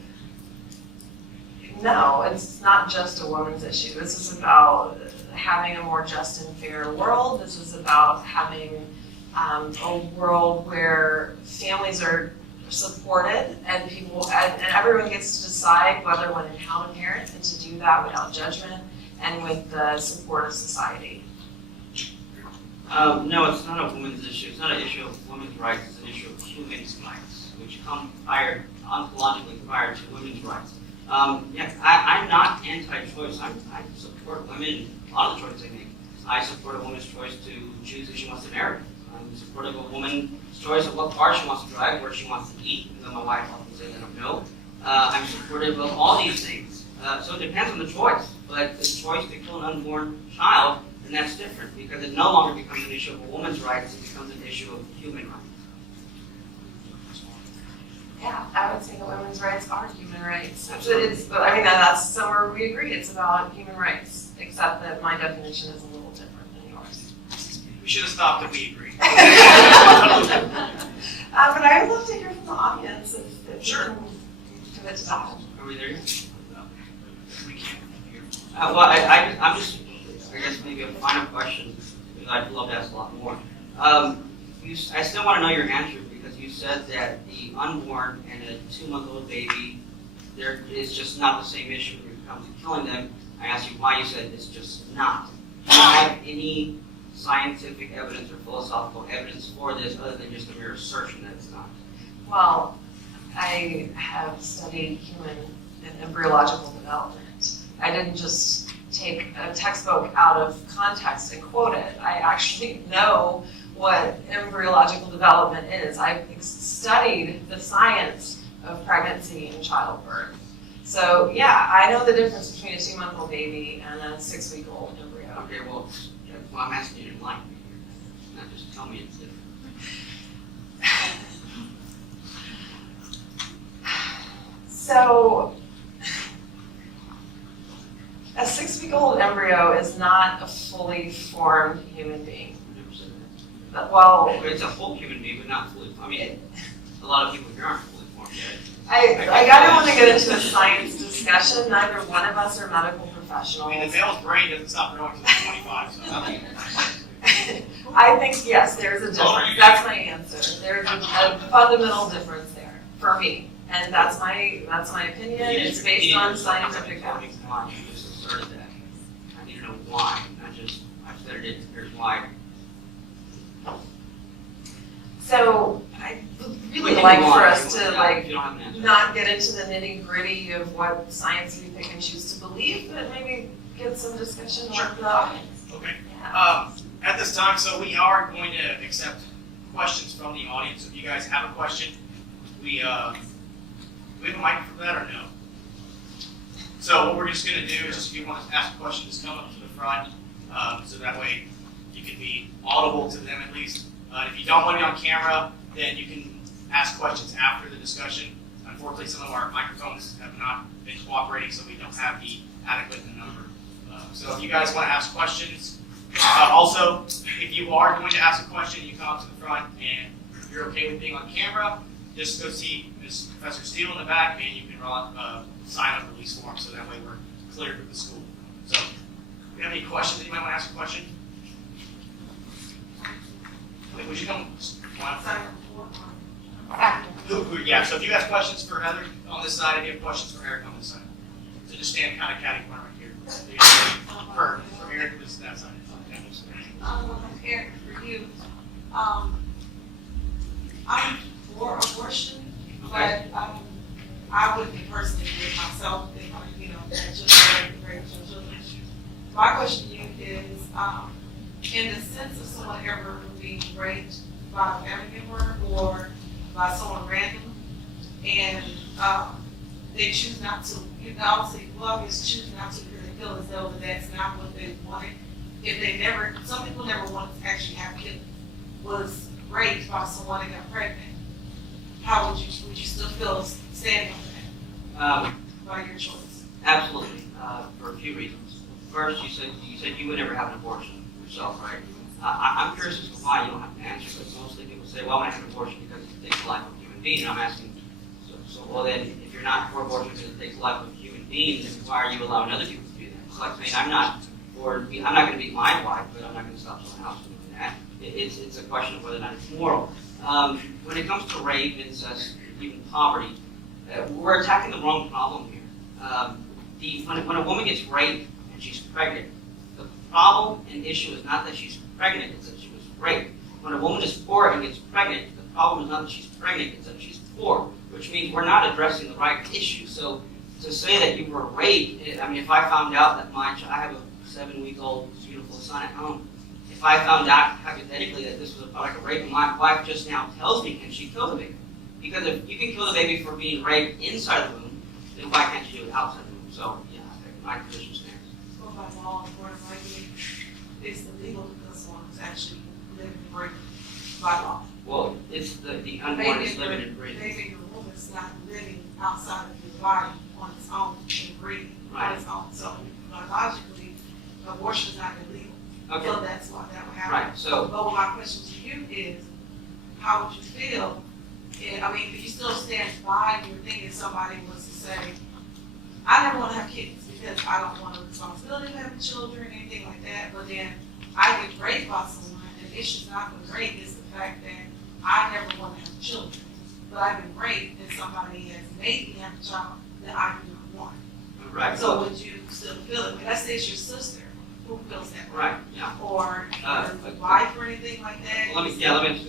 no, it's not just a woman's issue. This is about having a more just and fair world. This is about having a world where families are supported and and everyone gets to decide whether, when, and how to parent, and to do that without judgment and with the support of society. No, it's not a women's issue. It's not an issue of women's rights. It's an issue of human rights, which come ontologically prior to women's rights. Yes, I'm not anti-choice. I support women in a lot of the choices they make. I support a woman's choice to choose who she wants to marry. I'm supportive of a woman's choice of what car she wants to drive, where she wants to eat, even though my wife often says I don't know. I'm supportive of all these things. So it depends on the choice. But the choice to kill an unborn child, then that's different, because it no longer becomes an issue of a woman's rights, it becomes an issue of human rights. Yeah, I would say that women's rights are human rights. Absolutely. But that's somewhere we agree. It's about human rights, except that my definition is a little different than yours. We should have stopped if we agree. But I would love to hear from the audience if Sure. you can commit to that. Are we there yet? We can't hear. Well, I'm just, I guess maybe a final question, because I'd love to ask a lot more. I still want to know your answer, because you said that the unborn and a 2-month-old baby, there is just not the same issue when it comes to killing them. I asked you why, you said it's just not. Do you have any scientific evidence or philosophical evidence for this other than just a mere assertion that it's not? Well, I have studied human and embryological development. I didn't just take a textbook out of context and quote it. I actually know what embryological development is. I've studied the science of pregnancy and childbirth. So yeah, I know the difference between a 2-month-old baby and a 6-week-old embryo. Okay, well, I'm asking you to enlighten me here, not just tell me it's different. So, a 6-week-old embryo is not a fully formed human being. Well, It's a full human being, but not fully. I mean, a lot of people here aren't fully formed yet. I don't want to get into a science discussion. Neither one of us are medical professionals. I mean, the male's brain doesn't stop growing until they're 25, so I mean, I think, yes, there's a difference. That's my answer. There's a fundamental difference there for me. And that's my opinion. It's based on scientific evidence. Why you just asserted that. I need to know why, not just I've said it, here's why. So I would We really can like move for on. us to If you don't have an answer. not get into the nitty gritty of what science we pick and choose to believe, but maybe get some discussion with the audience. okay. Yeah. At this time, so we are going to accept questions from the audience. So if you guys have a question, we have a mic for that or no? So what we're just going to do is, just if you want to ask a question, just come up to the front, so that way you can be audible to them at least. If you don't want to be on camera, then you can ask questions after the discussion. Unfortunately, some of our microphones have not been cooperating, so we don't have the adequate number. So if you guys want to ask questions, also, if you are going to ask a question, you come up to the front, and if you're okay with being on camera, just go see Ms. Professor Steele in the back, and you can sign a release form, so that way we're cleared with the school. So, do you have any questions? Anybody want to ask a question? Wait, would you come? Yeah, so if you have questions for Heather on this side, if you have questions for Eric on this side. So So just stand kind of catty corner right here. From here to this that side. Eric, for you, I'm for abortion, but I wouldn't personally do it myself if I just rape children. My question to you is, in the sense of someone ever being raped by a family member or by someone random, and they choose not to, obviously, bloggers choose not to because they feel as though that's not what they wanted. If they never, some people never wanted to actually have kids, was raped by someone and got pregnant, how would you still feel standing on that by your choice? Absolutely, for a few reasons. First, you said you would never have an abortion yourself, right? I'm curious as to why. You don't have to answer, but mostly people say, well, I want to have an abortion because it takes the life of a human being. And I'm asking, well then, if you're not for abortion because it takes the life of a human being, then why are you allowing other people to do that? It's like saying, I'm not going to beat my wife, but I'm not going to stop someone else from doing that. It's a question of whether or not it's moral. When it comes to rape, incest, even poverty, we're attacking the wrong problem here. When a woman gets raped and she's pregnant, the problem and issue is not that she's pregnant, it's that she was raped. When a woman is poor and gets pregnant, the problem is not that she's pregnant, it's that she's poor, which means we're not addressing the right issue. So to say that you were raped, I mean, if I found out that I have a 7-week-old beautiful son at home, if I found out hypothetically that this was a product of rape, and my wife just now tells me, can she kill the baby? Because if you can kill the baby for being raped inside the womb, then why can't you do it outside the womb? So, yeah, my position stands. Go by law, or it's illegal because someone's actually living and breathing by law. Well, it's the unborn is living and breathing. Maybe your woman's not living outside of your body on its own and breathing on its own. So, biologically, abortion is not illegal. Okay. So that's why that would happen. Right. So, but my question to you is, how would you feel? I mean, could you still stand by your thing if somebody was to say, I never want to have kids because I don't want the responsibility of having children or anything like that, but then I get raped by someone, and the issue's not with rape, it's the fact that I never want to have children, but I've been raped and somebody has made me have a child that I do not want. right. So would you still feel it? Let's say it's your sister who feels that way. Right. Yeah. Or your wife or anything like that. Let me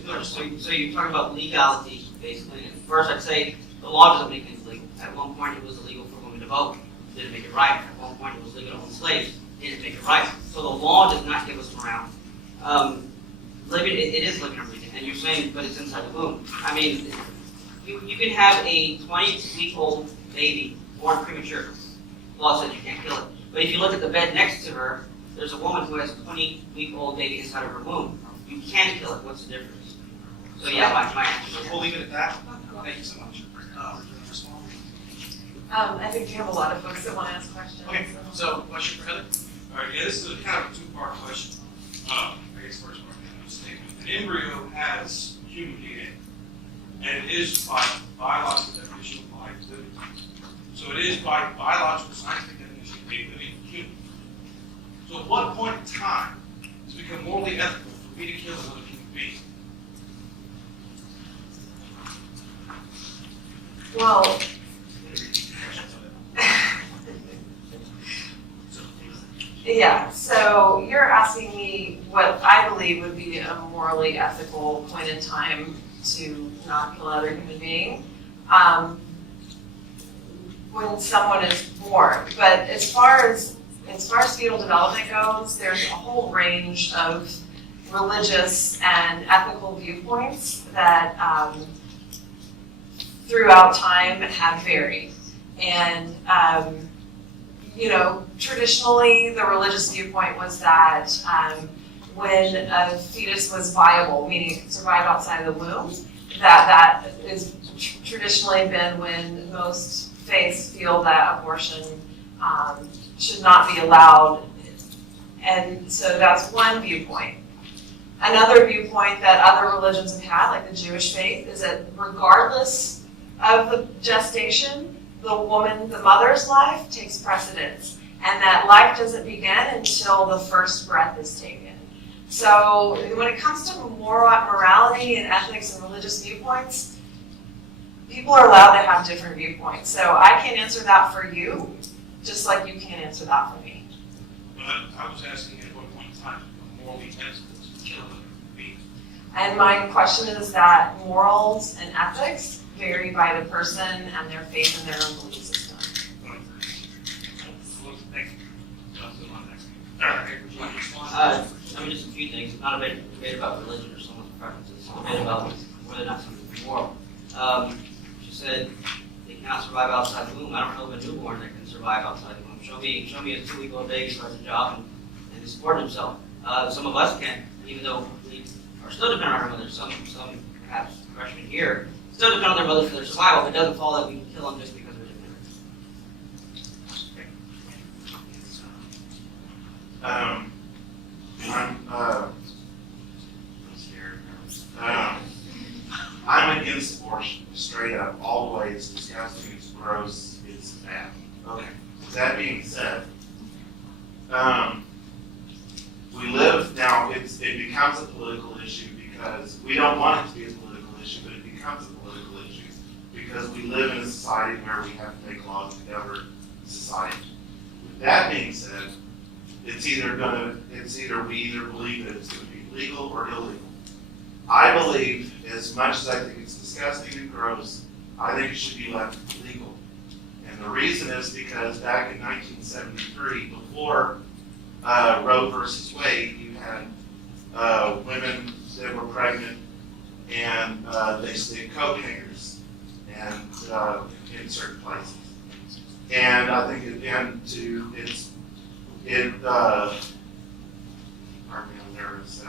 first. So you talk about legality, basically. And first, I'd say the law doesn't make things legal. At one point, it was illegal for women to vote. Didn't make it right. At one point, it was legal to own slaves. Didn't make it right. So the law does not give us morality. It is living and breathing, and you're saying, but it's inside the womb. I mean, you can have a 20-week-old baby born premature. The law says you can't kill it. But if you look at the bed next to her, there's a woman who has a 20-week-old baby inside of her womb. You can kill it. What's the difference? So yeah, my answer is We'll leave it at that. Thank you so much. I think we have a lot of folks that want to ask questions. Okay, so question for Heather? All right, yeah, this is a kind of a two-part question. I guess first part of the statement. An embryo has human DNA, and it is by biological definition of life living. So it is by biological scientific definition a living human. So at what point in time does it become morally ethical for me to kill another human being? Well, yeah, so you're asking me what I believe would be a morally ethical point in time to not kill another human being when someone is born. But as far as fetal development goes, there's a whole range of religious and ethical viewpoints that throughout time have varied. And traditionally the religious viewpoint was that when a fetus was viable, meaning it could survive outside of the womb, that is traditionally been when most faiths feel that abortion should not be allowed. And so that's one viewpoint. Another viewpoint that other religions have had, like the Jewish faith, is that regardless of the gestation, the mother's life takes precedence, and that life doesn't begin until the first breath is taken. So when it comes to morality and ethics and religious viewpoints, people are allowed to have different viewpoints. So I can't answer that for you just like you can't answer that for me. But I was asking at what point in time morally ethical to kill a being. And my question is that morals and ethics vary by the person and their faith in their own belief system. Thank you. Alright, would you like to respond? I mean, just a few things. It's not a debate about religion or someone's preferences. It's a debate about whether or not something's moral. She said they cannot survive outside the womb. I don't know of a newborn that can survive outside the womb. Show me a 2-week-old baby who has a job and can support himself. Some of us can, even though we are still dependent on our mothers. Some perhaps freshmen here still depend on their mothers for their survival. It doesn't follow that we can kill them just because we're dependent. I'm against abortion, straight up, all the way. It's disgusting, it's gross, it's bad. Okay, that being said, we live now, it becomes a political issue because we don't want it to be a political issue, but it becomes a political issue because we live in a society where we have to make laws to govern society. With that being said, we either believe that it's going to be legal or illegal. I believe, as much as I think it's disgusting and gross, I think it should be left legal. And the reason is because back in 1973, before Roe versus Wade, you had women that were pregnant and they stick coat hangers and in certain places. And I think pardon me, I'm nervous.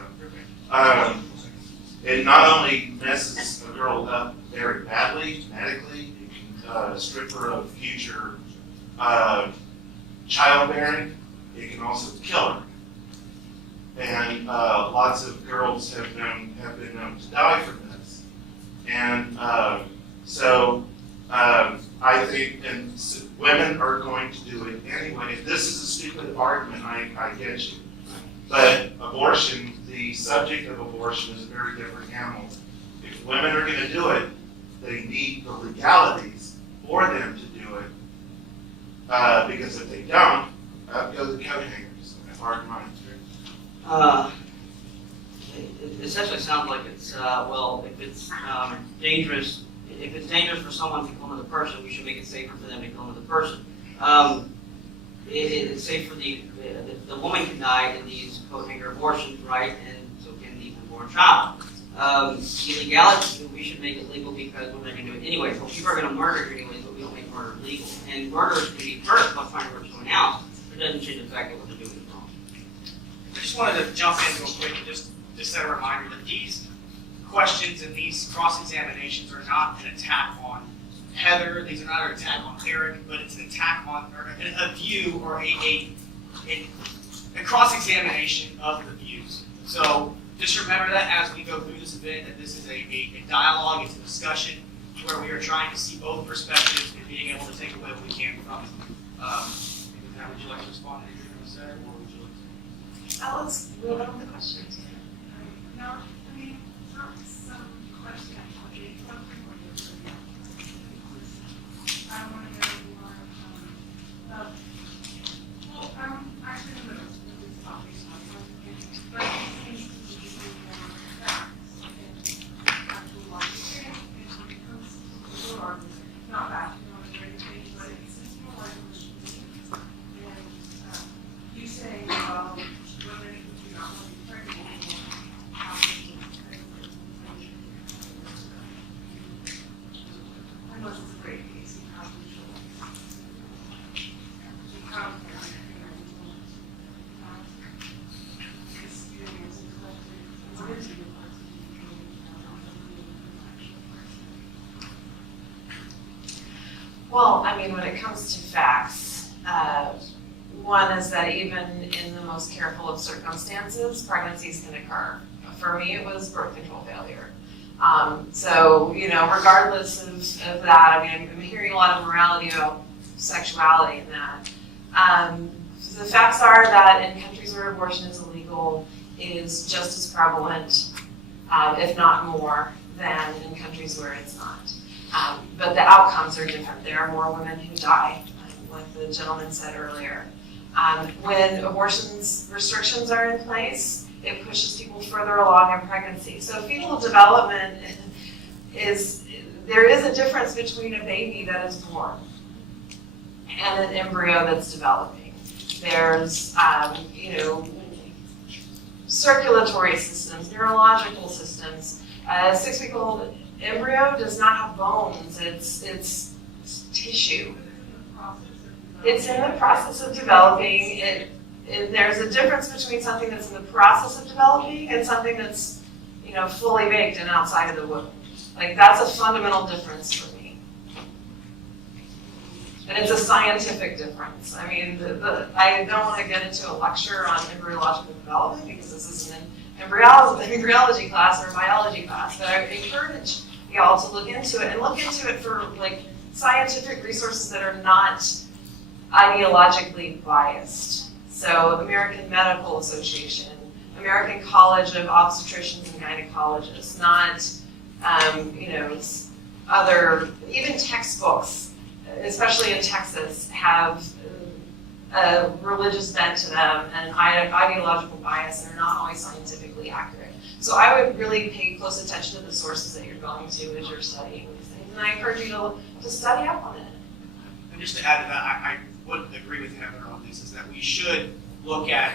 It not only messes a girl up very badly, medically, it can strip her of future childbearing, it can also kill her. And lots of girls have been known to die from this. And I think women are going to do it anyway. If this is a stupid argument, I get you. But abortion, the subject of abortion is a very different animal. If women are going to do it, they need the legalities for them to do it. Because if they don't, go to the coat hangers. Pardon my It essentially sounds like it's, if it's dangerous, if it's dangerous for someone to kill another person, we should make it safer for them to kill another person. It's safe for the woman can die in these coat hanger abortions, right? And so can the unborn child. Illegality, we should make it legal because women are going to do it anyway. Well, people are going to murder you anyways, but we don't make murder legal. And murderers can be hurt by finding where it's going out. It doesn't change the fact that what they're doing is wrong. I just wanted to jump in real quick and just set a reminder that these questions and these cross-examinations are not an attack on Heather, these are not an attack on Eric, but it's an attack on or a view or a cross-examination of the views. So just remember that as we go through this event, that this is a dialogue, it's a discussion where we are trying to see both perspectives and being able to take away what we can from it. Would you like to respond to anything I said, or would you like to? Let's move on to the questions. No, I mean, not some question. I want to know more. Well, I'm actually in the middle of this topic, but it seems to be more facts and actual logic. And when it comes to your argument, not bashing on it or anything, but it seems more like a machine. And you say, well, women do not want to be pregnant anymore. How many I know it's a great case. Well, I mean, when it comes to facts, one is that even in the most careful of circumstances, pregnancies can occur. For me, it was birth control failure. So, regardless of that, I mean, I'm hearing a lot of morality about sexuality and that. The facts are that in countries where abortion is illegal, it is just as prevalent, if not more, than in countries where it's not. But the outcomes are different. There are more women who die what the gentleman said earlier. When abortions restrictions are in place, it pushes people further along in pregnancy. So fetal development there is a difference between a baby that is born and an embryo that's developing. There's, circulatory systems, neurological systems. A 6-week-old embryo does not have bones, it's tissue. It's in the process of developing. There's a difference between something that's in the process of developing and something that's, fully baked and outside of the womb. Like, that's a fundamental difference for me. And it's a scientific difference. I mean, I don't want to get into a lecture on embryological development because this isn't an embryology class or a biology class, but I would encourage y'all to look into it and look into it for scientific resources that are not ideologically biased. So American Medical Association, American College of Obstetricians and Gynecologists, not, other, even textbooks, especially in Texas, have a religious bent to them and ideological bias and are not always scientifically accurate. So I would really pay close attention to the sources that you're going to as you're studying these things. And I encourage you to study up on it. And just to add to that, I would agree with Heather on this, is that we should look at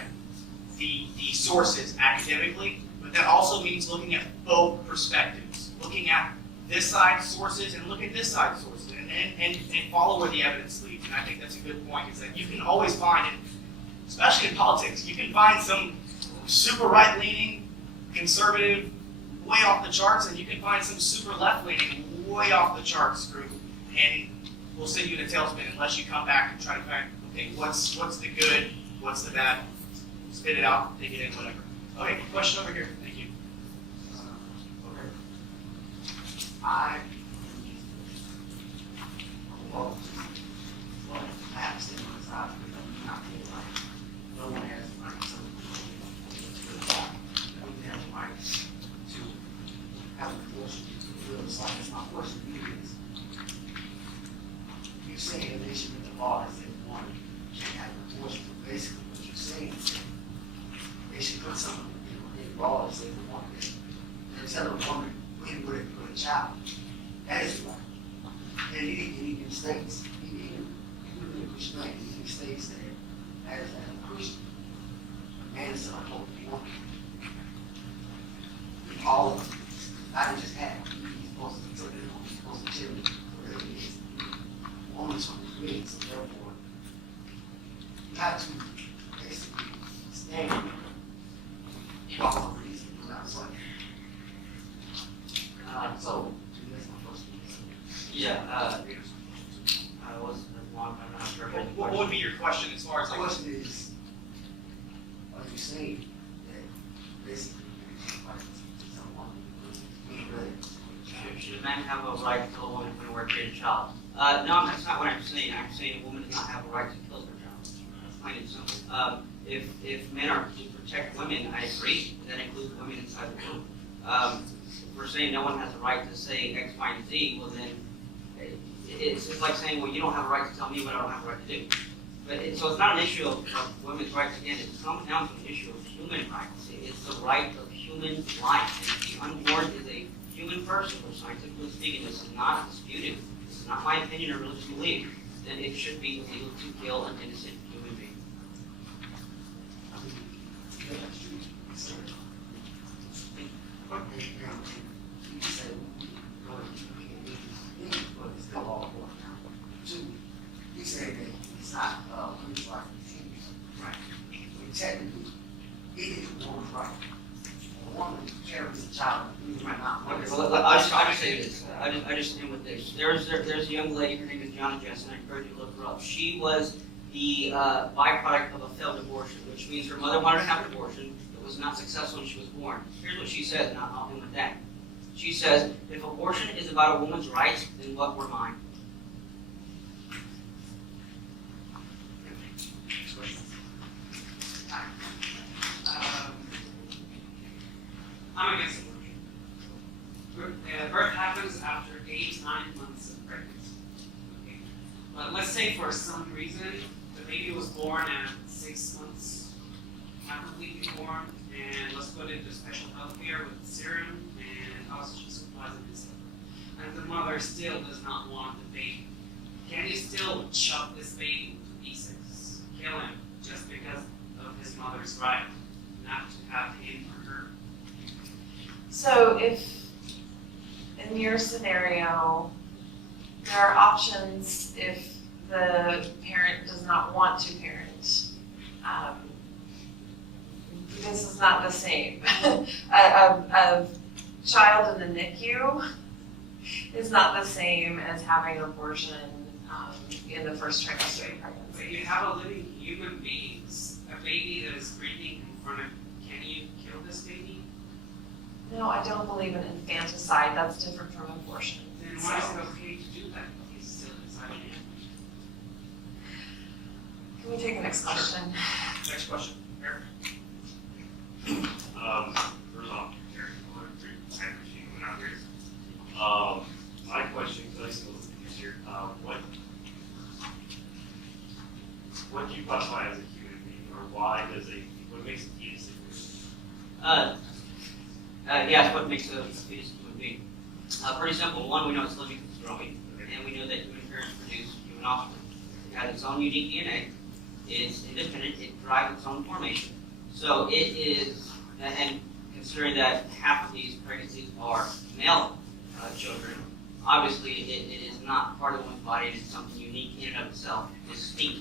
the sources academically, but that also means looking at both perspectives, looking at this side's sources and look at this side's sources, and follow where the evidence leads. And I think that's a good point, is that you can always find, especially in politics, you can find some super right-leaning, conservative, way off the charts, and you can find some super left-leaning, way off the charts group, and we'll send you in a tailspin unless you come back and try to find, okay, what's the good, what's the bad, spit it out, take it in, whatever. Okay, question over here. Thank you. No one has the right to have an abortion. It's my question to you is, you're saying they should make the law that says one can't have an abortion, but basically what you're saying is they should put something in the law that says one can. And tell a woman when would it put a child. That is right. And even states, even Christianity, even states that as a Christian, a man is supposed to be one. All of them. Not just have. He's supposed to be taken on. He's supposed to chill wherever he is. A woman's from the creed, so therefore, you have to basically stand for all the reasons without sweating. So, that's my first question. Yeah, was long, I'm not sure. What would be your question as far as My question is, are you saying that basically someone being ready? Should a man have a right to kill a woman when we're creating a child? No, that's not what I'm saying. I'm saying a woman does not have a right to kill her child. That's plain and simple. If men are to protect women, I agree. That includes women inside the womb. If we're saying no one has a right to say X, Y, and Z, well then, it's like saying, well, you don't have a right to tell me what I don't have a right to do. So it's not an issue of women's rights. Again, it comes down to an issue of human rights. It's the right of human life. And the unborn is a human person, which scientifically speaking, this is not disputed. This is not my opinion or religious belief. Then it should be illegal to kill an innocent human being. You say that it's not women's right to choose. Right. But technically, it is a woman's right. A woman carries a child. Okay, well, I'll just say this. I just end with this. There's a young lady, her name is Jonna Jess, and I encourage you to look her up. She was the byproduct of a failed abortion, which means her mother wanted to have an abortion. It was not successful when she was born. Here's what she says, and I'll end with that. She says, if abortion is about a woman's rights, then what were mine? I'm against abortion. Birth happens after 8 to 9 months of pregnancy. Okay? but let's say for some reason the baby was born at 6 months, not completely born, and let's put it into special healthcare with serum and oxygen supplies and stuff. And the mother still does not want the baby. Can you still chop this baby to pieces, kill him, just because of his mother's right not to have him or her? So if, in your scenario, there are options if the parent does not want to parent. This is not the same. A child in the NICU is not the same as having an abortion in the first trimester of pregnancy. But you have a living human being, a baby that is breathing in front of you. Can you kill this baby? No, I don't believe in infanticide. That's different from abortion. Then why is it okay to do that if he's still inside you? Can we take the next question? Next question, Eric. First off, Eric, I appreciate you coming out here. My question, because I still listen to here, what do you classify as a human being, or what makes a fetus a human being? Yes, what makes a fetus a human being? Pretty simple. One, we know it's living, it's growing, and we know that human parents produce human offspring. It has its own unique DNA. It's independent. It drives its own formation. So it is, and considering that half of these pregnancies are male children, obviously it is not part of the woman's body. It is something unique in and of itself, distinct.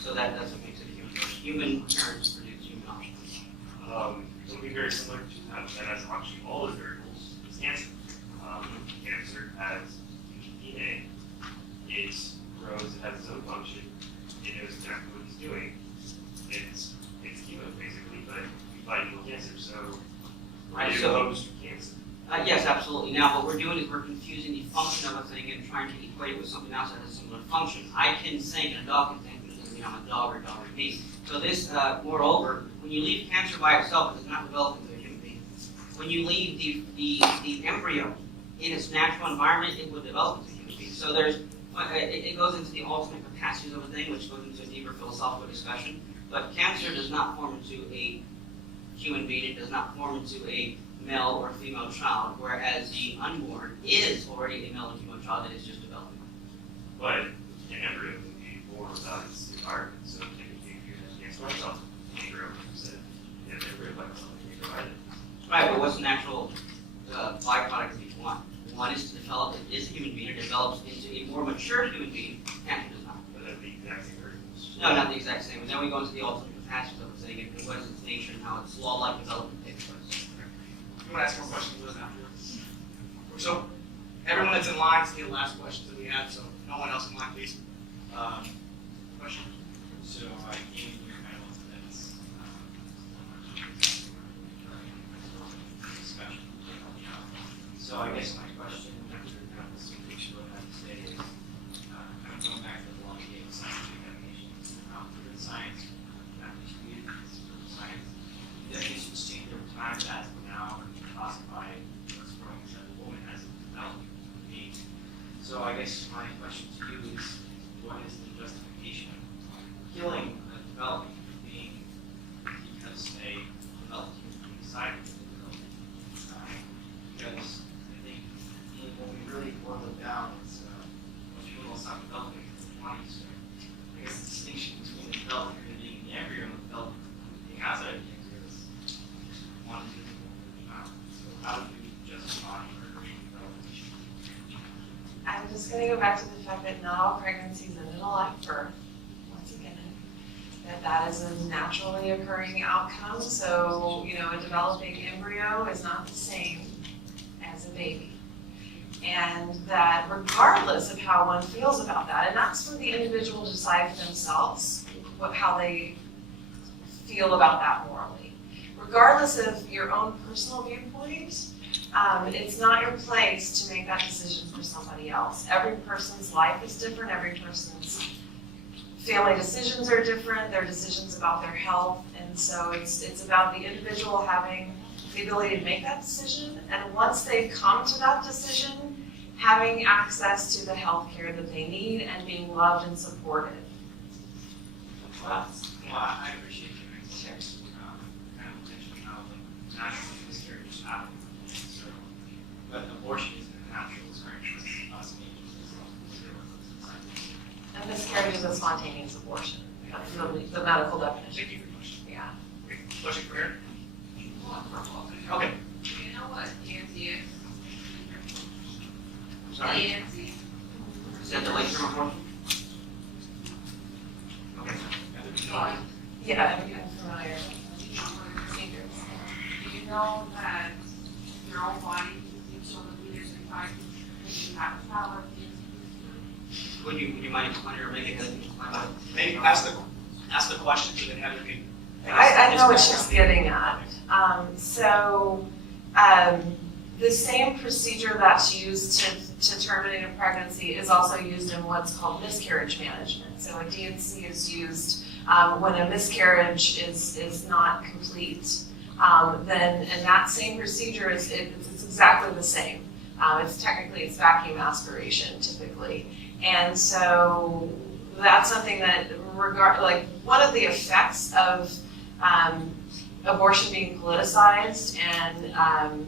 So that's what makes it a human being. Human parents produce human offspring. Something very similar to that has actually all those variables is cancer. Cancer has unique DNA. It grows, it has its own function, it knows exactly what it's doing. It's chemo basically, but we fight with cancer, so are you opposed to cancer? Yes, absolutely. Now, what we're doing is we're confusing the function of a thing and trying to equate it with something else that has a similar function. I can think and a dog can think, but it doesn't mean I'm a dog or a dog is me. So this, moreover, when you leave cancer by itself, it does not develop into a human being. When you leave the embryo in its natural environment, it will develop into a human being. So there's, it goes into the ultimate capacities of a thing, which goes into a deeper philosophical discussion. But cancer does not form into a human being. It does not form into a male or female child, whereas the unborn is already a male or female child that is just developing. But an embryo can be born without its environment, so technically you can't start off an embryo, like you said. You have an embryo by itself, you provide it. Right, but what's the natural byproduct of each one? One is to develop, it is a human being, it develops into a more mature human being, cancer does not. But that's the exact same variables. No, not the exact same. And then we go into the ultimate capacities of a thing and what is its nature and how its law-like development takes place. You want to ask more questions, Liz, afterwards? So, everyone that's in line is the last questions that we have, so no one else in line, please. Question? So I gave you kind of this discussion. So I guess my question after kind of some picture what I have to say is kind of going back to the long game of scientific definitions. For the science, not just communities, for the science, definitions change over time. That now classify what's growing as a woman as a developing being. So I guess my question to you is, what is the justification of killing a developing being because they developed human decided to develop? Because I think when we really boil it down, it's most people don't stop developing until the 20s. So I guess the distinction between the developing human being and the embryo and the developing human being outside of the embryo is one to so how do you justify murdering developing? I'm just going to go back to the fact that not all pregnancies end in a live birth. Once again, that is a naturally occurring outcome. So, a developing embryo is not the same as a baby. And that regardless of how one feels about that, and that's for the individual to decide for themselves how they feel about that morally. Regardless of your own personal viewpoint, it's not your place to make that decision for somebody else. Every person's life is different. Every person's family decisions are different. Their decisions about their health. And so it's about the individual having the ability to make that decision. And once they've come to that decision, having access to the health care that they need, and being loved and supported. Well, I appreciate you making sense. Kind of mentioned how like natural miscarriage happen. So, but abortion isn't a natural occurrence. Us And miscarriage is a spontaneous abortion. That's the medical definition. Thank you for your question. Yeah. Okay, question for Eric? Okay. You know what DNC is? Sorry, DNC. is that the late-term abortion? Okay. Yeah, I'm familiar. You know what the procedures. Do you know that your own body can show the leaders in fight and you have power? Would you mind explaining, or maybe Heather can explain about it? Maybe ask the question so that Heather can. I know what she's getting at. The same procedure that's used to terminate a pregnancy is also used in what's called miscarriage management. So a DNC is used when a miscarriage is not complete. And that same procedure it's exactly the same. It's vacuum aspiration typically. And so that's something that one of the effects of abortion being politicized and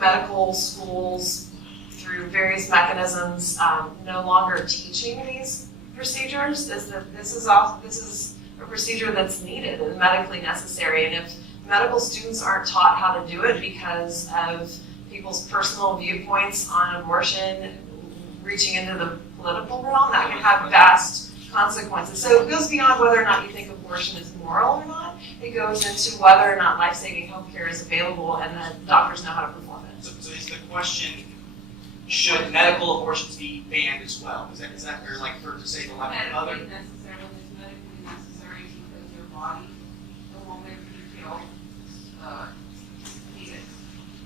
medical schools through various mechanisms no longer teaching these procedures is that this is a procedure that's needed and medically necessary. And if medical students aren't taught how to do it because of people's personal viewpoints on abortion reaching into the political realm, that can have vast consequences. So it goes beyond whether or not you think abortion is moral or not. It goes into whether or not life-saving health care is available and that doctors know how to perform it. So is the question, should medical abortions be banned as well? Is that or like for to save the life of another? Medically necessary, when it's medically necessary because your body, the woman can kill fetus.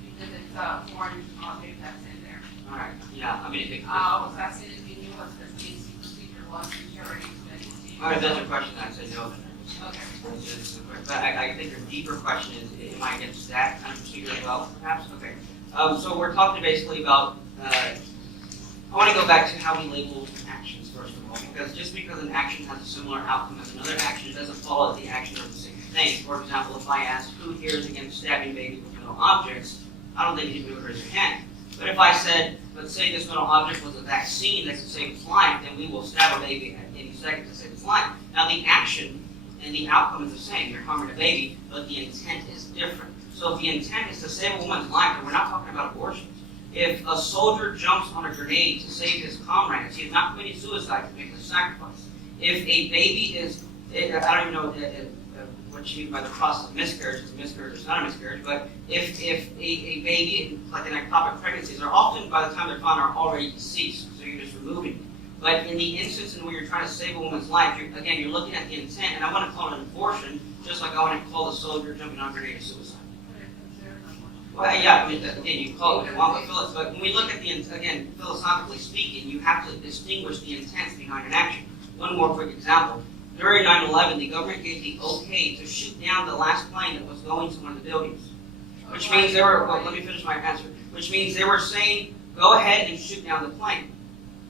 Because it's foreign object that's in there. All right, yeah, I mean, That's it, if you knew what the basic procedure was, you're already explaining. all right, that's a question I said no. Okay. But I think your deeper question is, am I against that kind of procedure as well, perhaps? Okay. So we're talking basically about, I want to go back to how we label actions, first of all, because just because an action has a similar outcome as another action, it doesn't follow that the actions are the same thing. For example, if I ask who here is against stabbing babies with metal objects, I don't think anybody would raise their hand. But if I said, let's say this metal object was a vaccine that could save its life, then we will stab a baby at any second to save its life. Now the action and the outcome is the same. You're harming a baby, but the intent is different. So if the intent is to save a woman's life, then we're not talking about abortion. If a soldier jumps on a grenade to save his comrades, he is not committing suicide to make a sacrifice. If a baby is, I don't even know what you mean by the process of miscarriage, it's a miscarriage, it's not a miscarriage, but if a baby, like in ectopic pregnancies, are often, by the time they're found, are already deceased, so you're just removing them. But in the instance in where you're trying to save a woman's life, you're looking at the intent, and I want to call it an abortion, just like I want to call the soldier jumping on a grenade a suicide. Well, yeah, I mean, again, you call it what you want, but when we look at again, philosophically speaking, you have to distinguish the intent behind an action. One more quick example. During 9/11, the government gave the okay to shoot down the last plane that was going to one of the buildings. Which means they were, well, let me finish my answer. Which means they were saying, go ahead and shoot down the plane.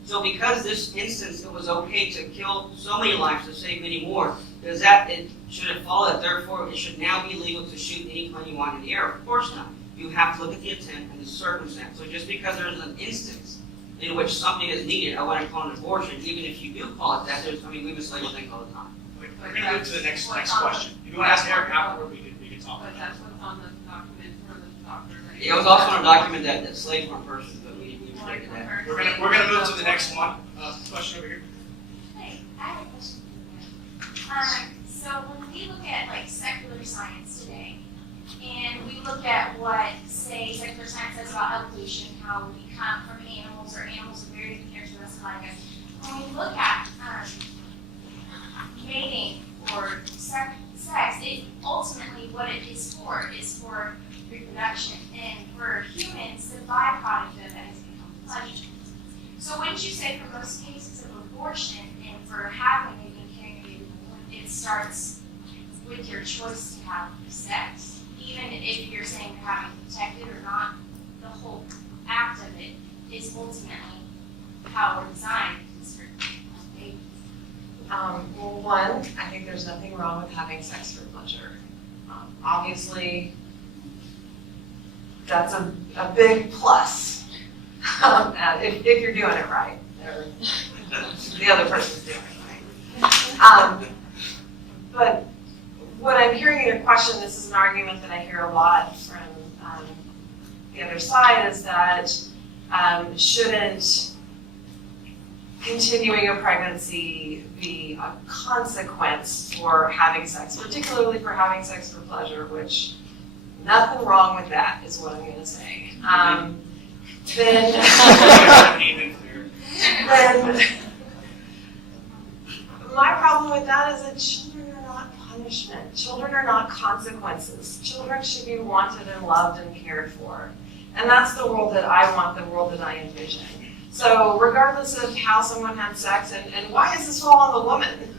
So because this instance, it was okay to kill so many lives to save many more, should it follow that therefore it should now be legal to shoot any plane you want in the air? Of course not. You have to look at the intent and the circumstance. So just because there's an instance in which something is needed, I want to call it an abortion, even if you do call it that, we mislabel things all the time. We're going to move to the next question. If you want to ask Eric afterward, we can talk. But that's what's on the document for the doctor. Right? It was also on a document that slaves weren't persons, but we rejected that. We're gonna move to the next one. Question over here. Hey, I have a question. So when we look at like secular science today, and we look at what, say, secular science says about evolution, how we come from animals, or animals are very different characteristics like us. When we look at mating or sex, it ultimately what it is for reproduction. And for humans, the byproduct of that has become pleasure. So wouldn't you say for most cases of abortion and for having a baby and carrying a baby, it starts with your choice to have sex? Even if you're saying you're having it protected or not, the whole act of it is ultimately how we're designed for babies. Well, one, I think there's nothing wrong with having sex for pleasure. Obviously, that's a big plus if you're doing it right, or the other person's doing it right. But what I'm hearing in your question, this is an argument that I hear a lot from the other side, is that shouldn't continuing a pregnancy be a consequence for having sex, particularly for having sex for pleasure, which nothing wrong with that is what I'm going to say. Then my problem with that is that children are not punishment. Children are not consequences. Children should be wanted and loved and cared for. And that's the world that I want, the world that I envision. So regardless of how someone had sex, and why does this fall on the woman?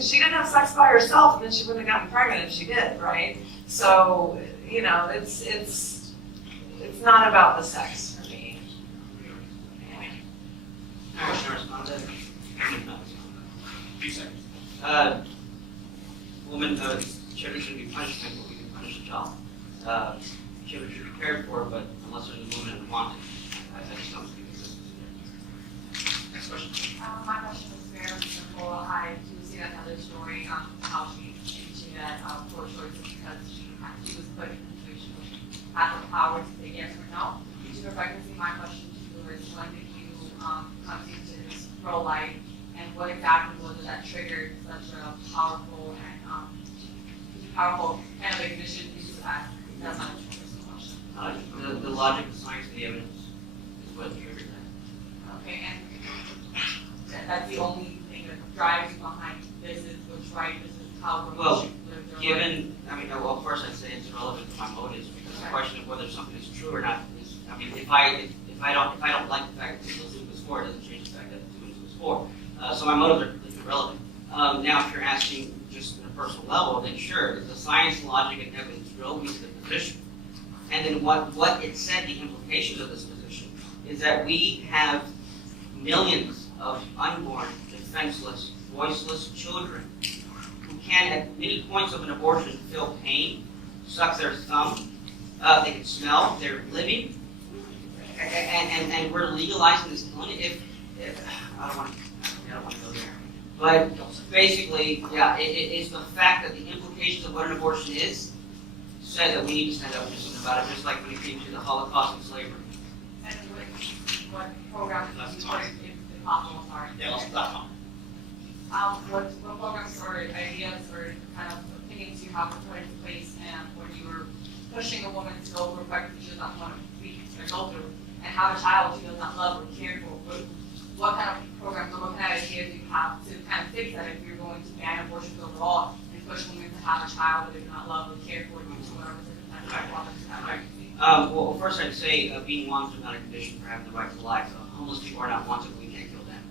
She didn't have sex by herself, and then she wouldn't have gotten pregnant if she did, right? So, you know, it's not about the sex for me. I should respond to that. Women, children shouldn't be punished, but we can punish a child. Children should be cared for, but unless there's a woman who wants it, I just don't see consistency there. Next question. My question was very simple. I do see another story on how she had poor choices because she was put in a situation where she had the power to say yes or no to her pregnancy. My question to you is, when did you come into this pro-life, and what exactly was it that triggered such a powerful kind of ignition into that? That's my question. The logic, the science, and the evidence is what triggered that. Okay, and that's the only thing that drives you behind this is what's right, this is how we're Well, lived their life. Well, first I'd say it's irrelevant to my motives, because the question of whether something is true or not is, if I don't like the fact that 2 + 2 = 4, it doesn't change the fact that 2 + 2 = 4. So my motives are irrelevant. Now, if you're asking just on a personal level, then sure, the science, logic, and evidence drove me to the position. And then what it said, the implications of this position, is that we have millions of unborn, defenseless, voiceless children who can, at many points of an abortion, feel pain, suck their thumb, they can smell, they're living, and we're legalizing this killing. If I don't want to go there, but basically, yeah, it's the fact that the implications of what an abortion is said that we need to stand up and do something about it, just like when it came to the Holocaust and slavery. And what programs did you put in the possible, sorry? Yeah, let's stop. What programs or ideas or kind of opinions you have to put into place when you were pushing a woman to go through a pregnancy she does not want to be or go through, and have a child she does not love or care for? What kind of programs or what kind of ideas do you have to kind of fix that if you're going to ban abortions overall and push women to have a child that they do not love or care for due to whatever circumstances? Well, first I'd say being wanted is not a condition for having the right to life. Homeless people are not wanted, we can't kill them.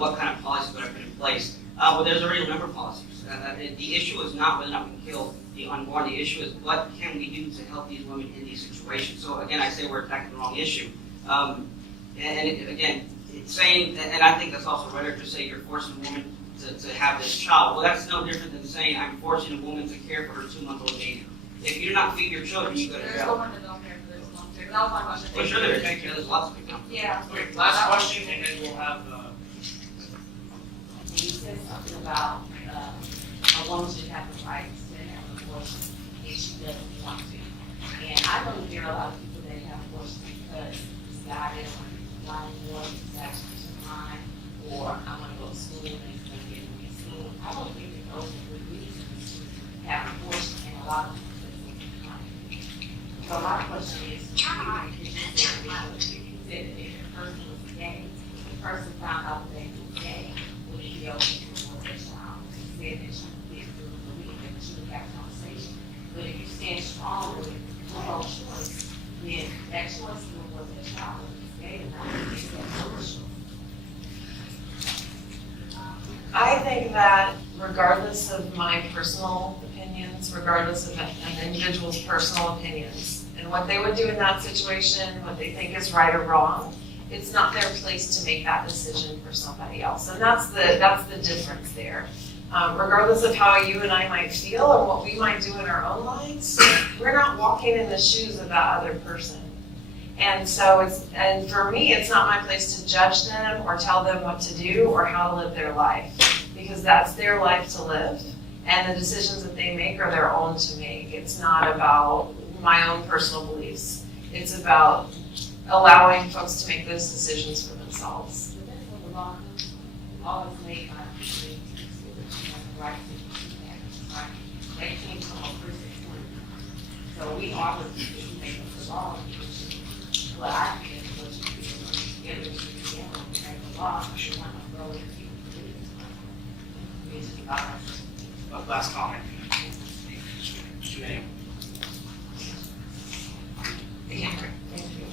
What kind of policies would I put in place? Well, there's already a number of policies. The issue is not whether or not we can kill the unborn. The issue is what can we do to help these women in these situations. So again, I say we're attacking the wrong issue. Again, it's saying, and I think that's also rhetoric to say you're forcing a woman to have this child. Well, that's no different than saying I'm forcing a woman to care for her 2-month-old baby. If you do not feed your children, you go to There's jail. women that don't care for this long term. That was my question. Well, sure there is. There's lots of people. Yeah. Okay, last question, and then we'll have, You said something about a woman should have the right to have an abortion if she doesn't want to. And I know there are a lot of people that have abortions because this guy they don't want more, it's actually mine, or I want to go to school and it's going to get me school. I don't think that those are good reasons to have an abortion, and a lot of people so my question is, you said that if the person was gay, the person found out that they were gay, would it be okay to abort their child? You said that you didn't really believe that you would have a conversation. But if you stand strong with pro-choice, then that choice to abort their child, whether it's gay or not, is that pro-choice. I think that regardless of my personal opinions, regardless of an individual's personal opinions, and what they would do in that situation, what they think is right or wrong. It's not their place to make that decision for somebody else, and that's the difference there. Regardless of how you and I might feel or what we might do in our own lives, we're not walking in the shoes of that other person. And so and for me, it's not my place to judge them or tell them what to do or how to live their life, because that's their life to live, and the decisions that they make are their own to make. It's not about my own personal beliefs. It's about allowing folks to make those decisions for themselves. But that's what the law is. Always made by the state so that you have the right to pursue that, right? They came from a person. So we are the people who make the law. What I feel is what you feel. Everybody should be able to make the law. You want to go and people do it. It's just about Last comment. Q&A. Yeah, thank you.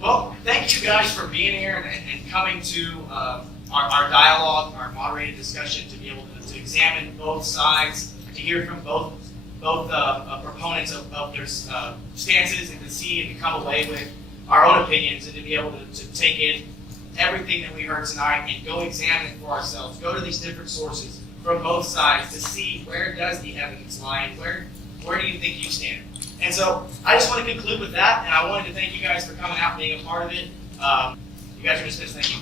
Well, thank you guys for being here and coming to our dialogue, our moderated discussion, to be able to examine both sides, to hear from both proponents of their stances, and to see and to come away with our own opinions, and to be able to take in everything that we heard tonight and go examine it for ourselves. Go to these different sources from both sides to see where does the evidence lie and where do you think you stand. And so I just want to conclude with that, and I wanted to thank you guys for coming out and being a part of it. You guys are dismissed. Thank you.